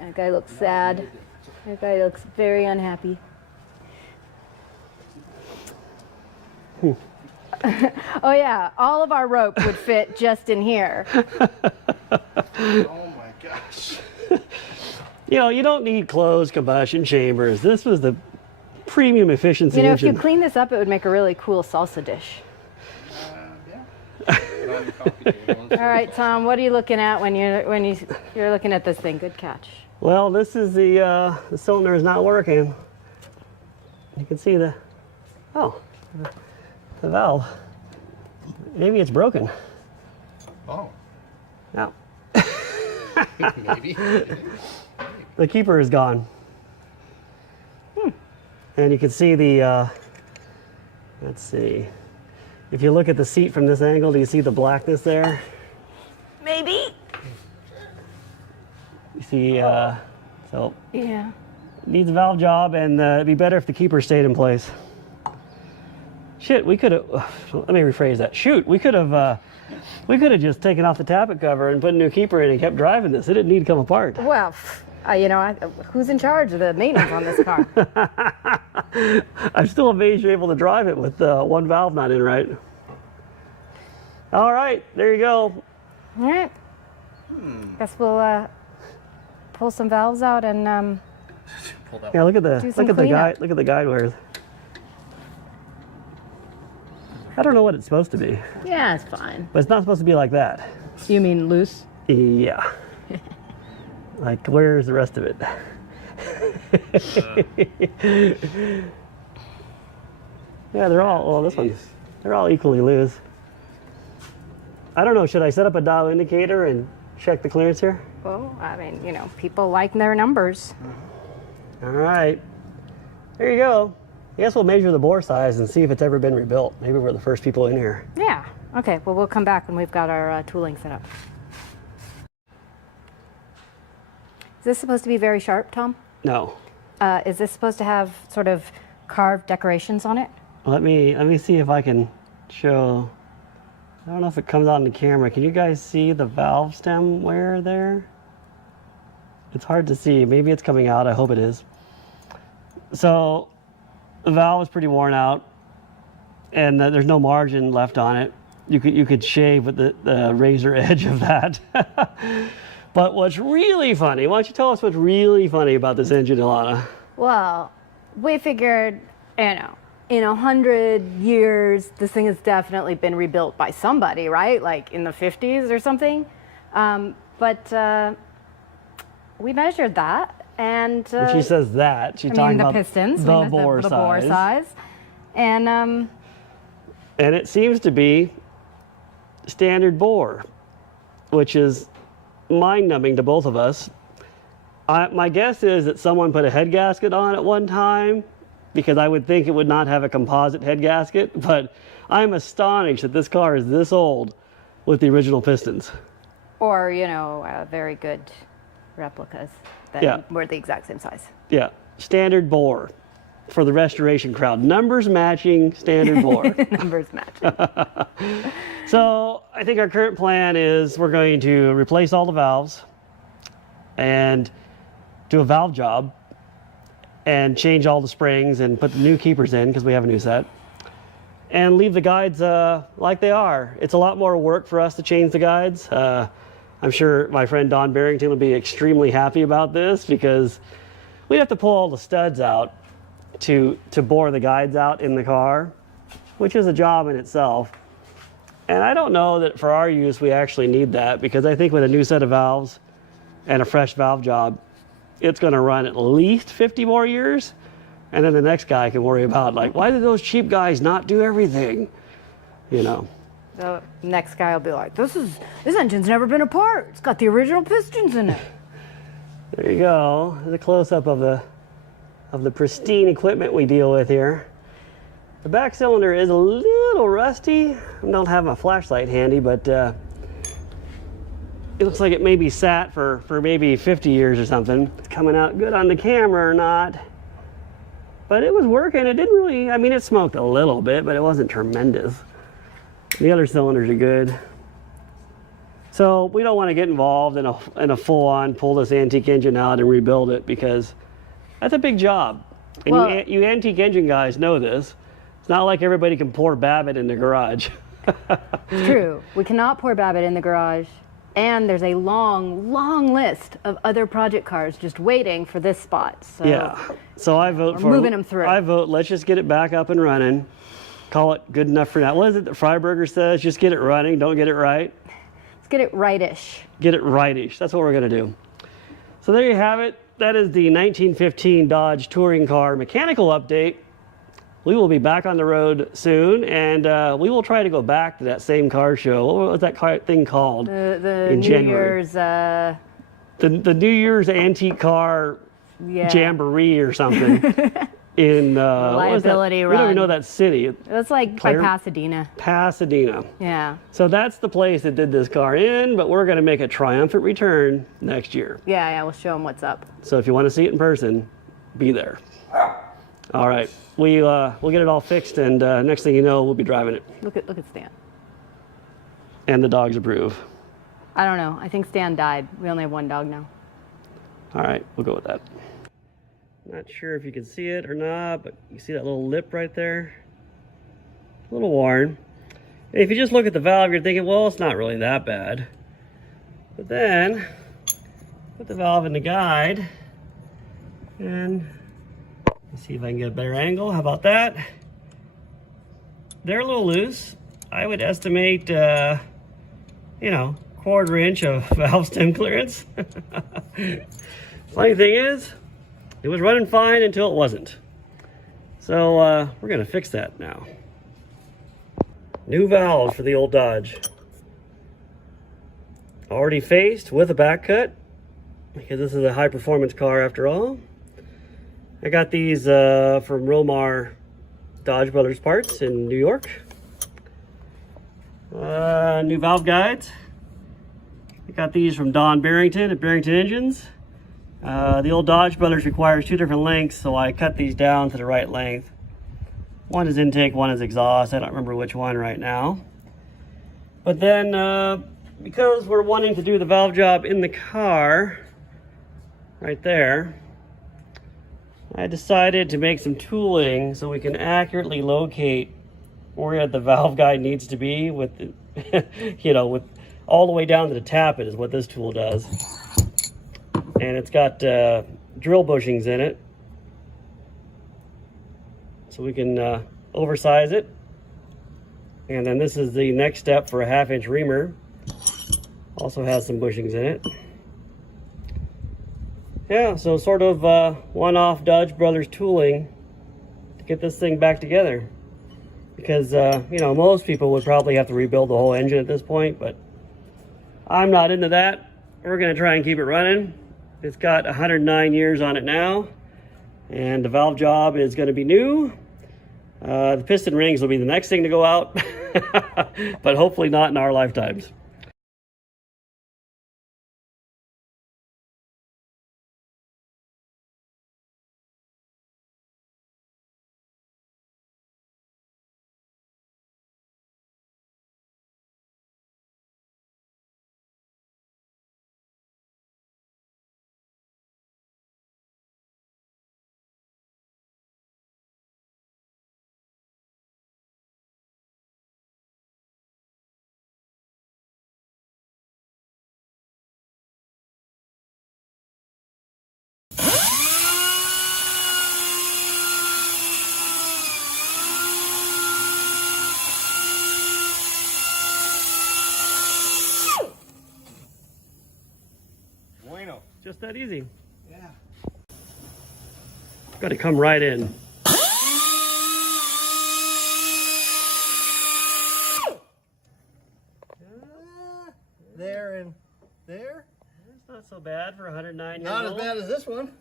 That guy looks sad. That guy looks very unhappy. Oh yeah, all of our rope would fit just in here. Oh my gosh. You know, you don't need closed combustion chambers. This was the premium efficiency You know, if you engine. clean this up, it would make a really cool salsa dish. Yeah. Put on your coffee table. All right, Tom, what are you looking at when you're looking at this thing? Good catch. Well, this is the cylinder is not working. You can see the valve. Maybe it's broken. Oh, No, maybe. the keeper is gone. And you can see the, let's see. If you look at the seat from this angle, do you see the blackness there? Maybe. You see, so Yeah. needs a valve job, and it'd be better if the keeper stayed in place. Shit, we could have. Let me rephrase that. Shoot, we could have just taken off the tappet cover and put a new keeper in and kept driving this. It didn't need to come apart. Well, you know, who's in charge of the maintenance on this car? I'm still amazed you're able to drive it with one valve not in right. All right, there you go. All right. Guess we'll pull some valves out and Pull that Yeah, look at the Do some look at the guide. cleanup. Look at the guide wires. I don't know what it's supposed to be, yeah, it's fine. but it's not supposed to be like that. You mean loose? Yeah. Like, where's the rest of it? Yeah, they're all, well, this one's, they're all equally loose. I don't know, should I set up a dial indicator and check the clearance here? Well, I mean, you know, people like their numbers. All right. There you go. I guess we'll measure the bore size and see if it's ever been rebuilt. Maybe we're the first people in here. Yeah. Okay. Well, we'll come back when we've got our tooling set up. Is this supposed to be very sharp, Tom? No. Is this supposed to have sort of carved decorations on it? Let me see if I can show. I don't know if it comes out in the camera. Can you guys see the valve stem wear there? It's hard to see. Maybe it's coming out. I hope it is. So the valve is pretty worn out, and there's no margin left on it. You could shave with the razor edge of that. But what's really funny? Why don't you tell us what's really funny about this engine, Ilana? Well, we figured, you know, in 100 years, this thing has definitely been rebuilt by somebody, right? Like in the 50s or something. But we measured that, and When she says that, she's I talking mean the about pistons, the I mean, bore the size. bore size, and And it seems to be standard bore, which is mind-numbing to both of us. My guess is that someone put a head gasket on at one time, because I would think it would not have a composite head gasket, but I'm astonished that this car is this old with the original pistons. or you know, very good replicas that Yeah. were the exact same size. Yeah, standard bore for the restoration crowd. Numbers matching, standard bore. Numbers matching. So I think our current plan is we're going to replace all the valves and do a valve job and change all the springs and put the new keepers in because we have a new set and leave the guides like they are. It's a lot more work for us to change the guides. I'm sure my friend Don Barrington will be extremely happy about this because we'd have to pull all the studs out to bore the guides out in the car, which is a job in itself. And I don't know that for our use we actually need that, because I think with a new set of valves and a fresh valve job, it's going to run at least 50 more years, And then the next guy can worry about, like, why did those cheap guys not do everything? You know. The next guy will be like, this engine's never been apart. It's got the original pistons in it. There you go. There's a close-up of the pristine equipment we deal with here. The back cylinder is a little rusty. I don't have my flashlight handy, but it looks like it maybe sat for maybe 50 years or something. It's coming out good on the camera or not. But it was working. It didn't really, I mean, it smoked a little bit, but it wasn't tremendous. The other cylinders are good. So we don't want to get involved in a full-on pull this antique engine out and rebuild it, because that's a big job. And Well, you antique engine guys know this. It's not like everybody can pour Babbitt in the garage. It's true. We cannot pour Babbitt in the garage. And there's a long, long list of other project cars just waiting for this spot. So Yeah. So I vote for moving them through. I vote, let's just get it back up and running. Call it good enough for now. What is it that Freiberger says? Just get it running, don't get it right. let's get it rightish. Get it rightish. That's what we're going to do. So there you have it. That is the 1915 Dodge touring car mechanical update. We will be back on the road soon, and we will try to go back to that same car show. What was that thing called? The in New January? Year's, The New Year's antique car yeah. jamboree or something. In what was that? Liability We don't even run. know that city. That's like Claire? by Pasadena. Pasadena. Yeah. So that's the place that did this car in, but we're going to make a triumphant return next year. Yeah, we'll show them what's up. So if you want to see it in person, be there. All right, we'll get it all fixed, and next thing you know, we'll be driving it, Look at Stan. and the dogs approve. I don't know. I think Stan died. We only have one dog now. All right, we'll go with that. Not sure if you can see it or not, but you see that little lip right there? A little worn. And if you just look at the valve, you're thinking, well, it's not really that bad. But then, put the valve in the guide, and let's see if I can get a better angle. How about that? They're a little loose. I would estimate, you know, 1/4 inch of valve stem clearance. Funny thing is, it was running fine until it wasn't. So we're gonna fix that now. New valves for the old Dodge. Already faced with a back cut, because this is a high performance car after all. I got these from Romar Dodge Brothers Parts in New York. New valve guides. I got these from Don Barrington at Barrington Engines. The old Dodge Brothers requires 2 different lengths, so I cut these down to the right length. One is intake, one is exhaust. I don't remember which one right now. But then, because we're wanting to do the valve job in the car, right there, I decided to make some tooling so we can accurately locate where the valve guide needs to be with, the, you know, with all the way down to the tappet is what this tool does. And it's got drill bushings in it, so we can oversize it. And then this is the next step for a 1/2 inch reamer. Also has some bushings in it. Yeah, so sort of one-off Dodge Brothers tooling to get this thing back together. Because, you know, most people would probably have to rebuild the whole engine at this point, but I'm not into that. We're gonna try and keep it running. It's got 109 years on it now, and the valve job is gonna be new. The piston rings will be the next thing to go out, but hopefully not in our lifetimes. Bueno. Just that easy. Yeah. got to come right in. There and there. It's not so bad for 109 years Not old. as bad as this one.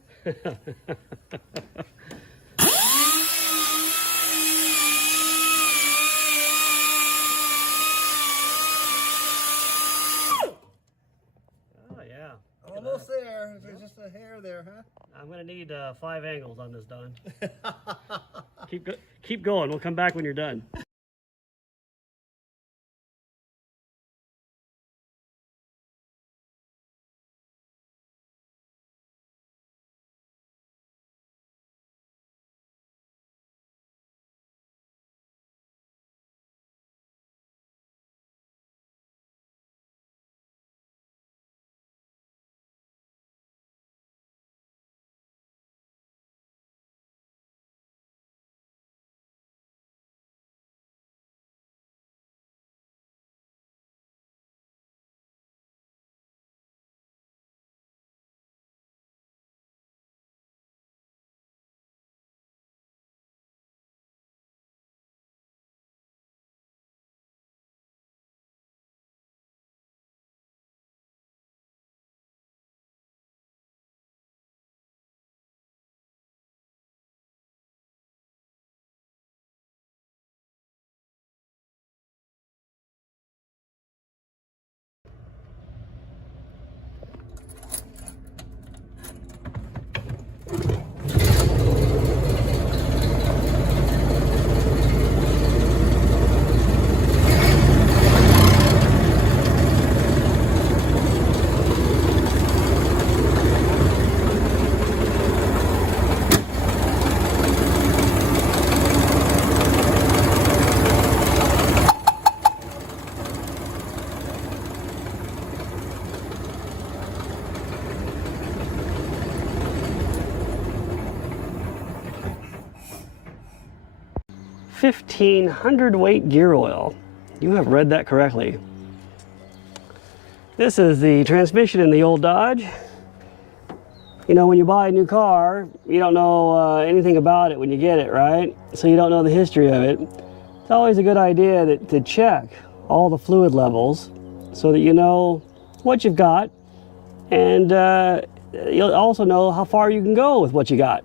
Oh yeah. Almost there. There's just a hair there, huh? I'm gonna need 5 angles on this, Don. Keep going. We'll come back when you're done. $1,500 gear oil. You have read that correctly. This is the transmission in the old Dodge. You know, when you buy a new car, you don't know anything about it when you get it, right? So you don't know the history of it. It's always a good idea to check all the fluid levels so that you know what you've got, and you'll also know how far you can go with what you got.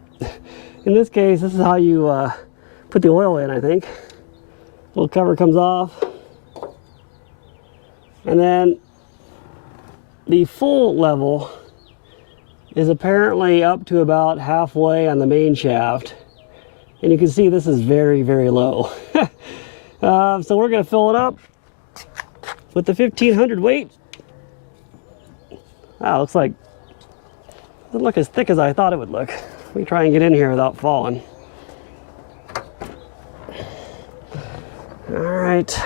In this case, this is how you put the oil in, I think. Little cover comes off. And then the full level is apparently up to about halfway on the main shaft. And you can see this is very, very low. So we're gonna fill it up with the 1,500 weight. Wow, looks like, doesn't look as thick as I thought it would look. Let me try and get in here without falling. All right.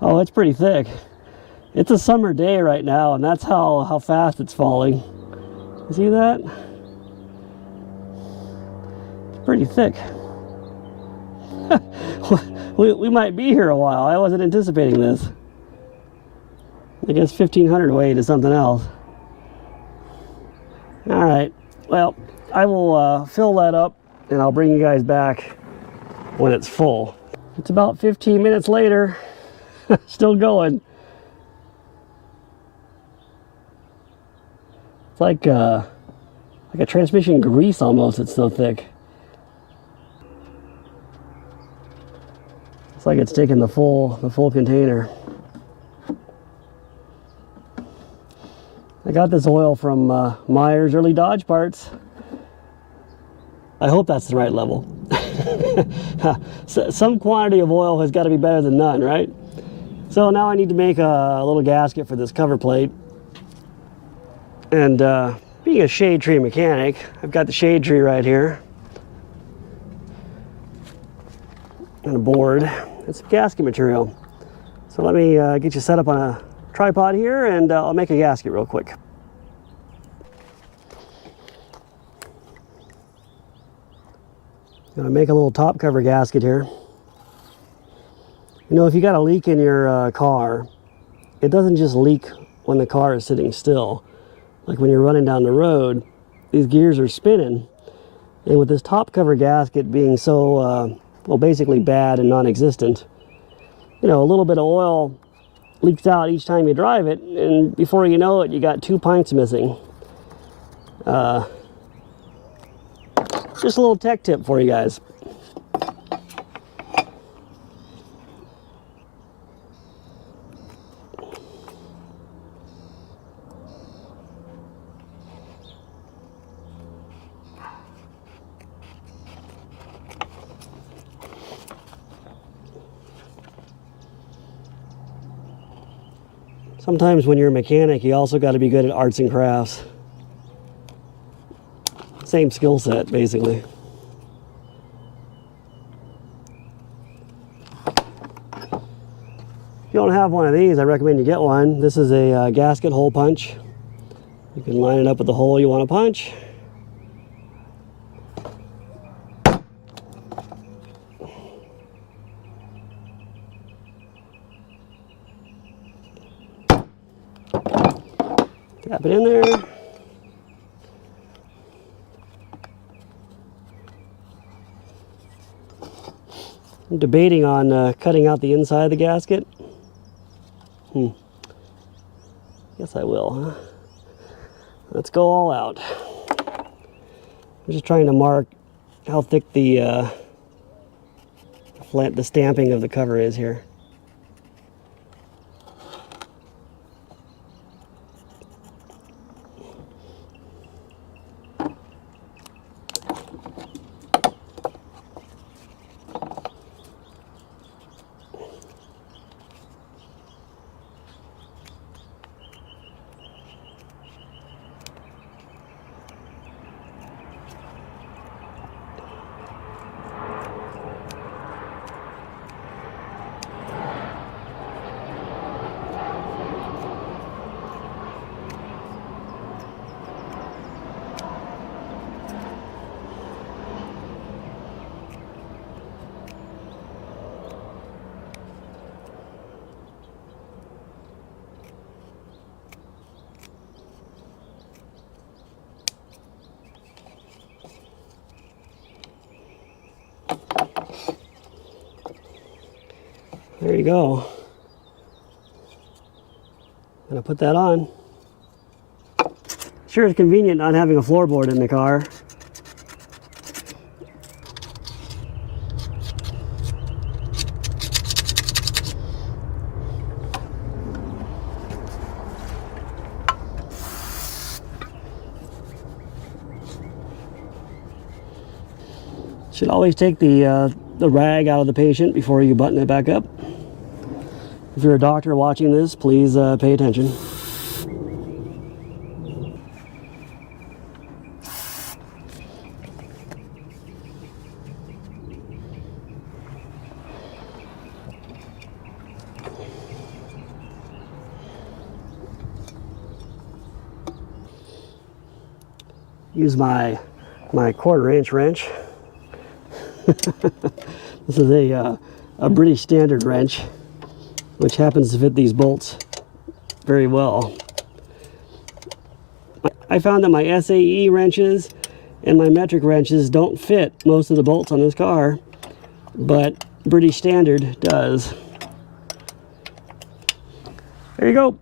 Oh, it's pretty thick. It's a summer day right now, and that's how fast it's falling. You see that? It's pretty thick. we might be here a while. I wasn't anticipating this. I guess 1,500 weight is something else. All right. Well, I will fill that up, and I'll bring you guys back when it's full. It's about 15 minutes later. Still going. It's like a transmission grease almost. It's so thick. It's like it's taking the full container. I got this oil from Myers Early Dodge Parts. I hope that's the right level. So, some quantity of oil has got to be better than none, right? So now I need to make a little gasket for this cover plate. And being a shade tree mechanic, I've got the shade tree right here. And a board and some gasket material. So let me get you set up on a tripod here, and I'll make a gasket real quick. Gonna make a little top cover gasket here. You know, if you got a leak in your car, it doesn't just leak when the car is sitting still. Like when you're running down the road, these gears are spinning. And with this top cover gasket being so, well, basically bad and non-existent, you know, a little bit of oil leaks out each time you drive it, and before you know it, you got 2 pints missing. Just a little tech tip for you guys. Sometimes when you're a mechanic, you also got to be good at arts and crafts. Same skill set, basically. If you don't have one of these, I recommend you get one. This is a gasket hole punch. You can line it up with the hole you want to punch. Tap it in there. I'm debating on cutting out the inside of the gasket. Guess I will, huh? Let's go all out. I'm just trying to mark how thick the stamping of the cover is here. There you go. I'm gonna put that on. Sure, it's convenient not having a floorboard in the car. Should always take the rag out of the patient before you button it back up. If you're a doctor watching this, please pay attention. Use my 1/4-inch wrench. This is a British standard wrench, which happens to fit these bolts very well. I found that my SAE wrenches and my metric wrenches don't fit most of the bolts on this car, but British standard does. There you go.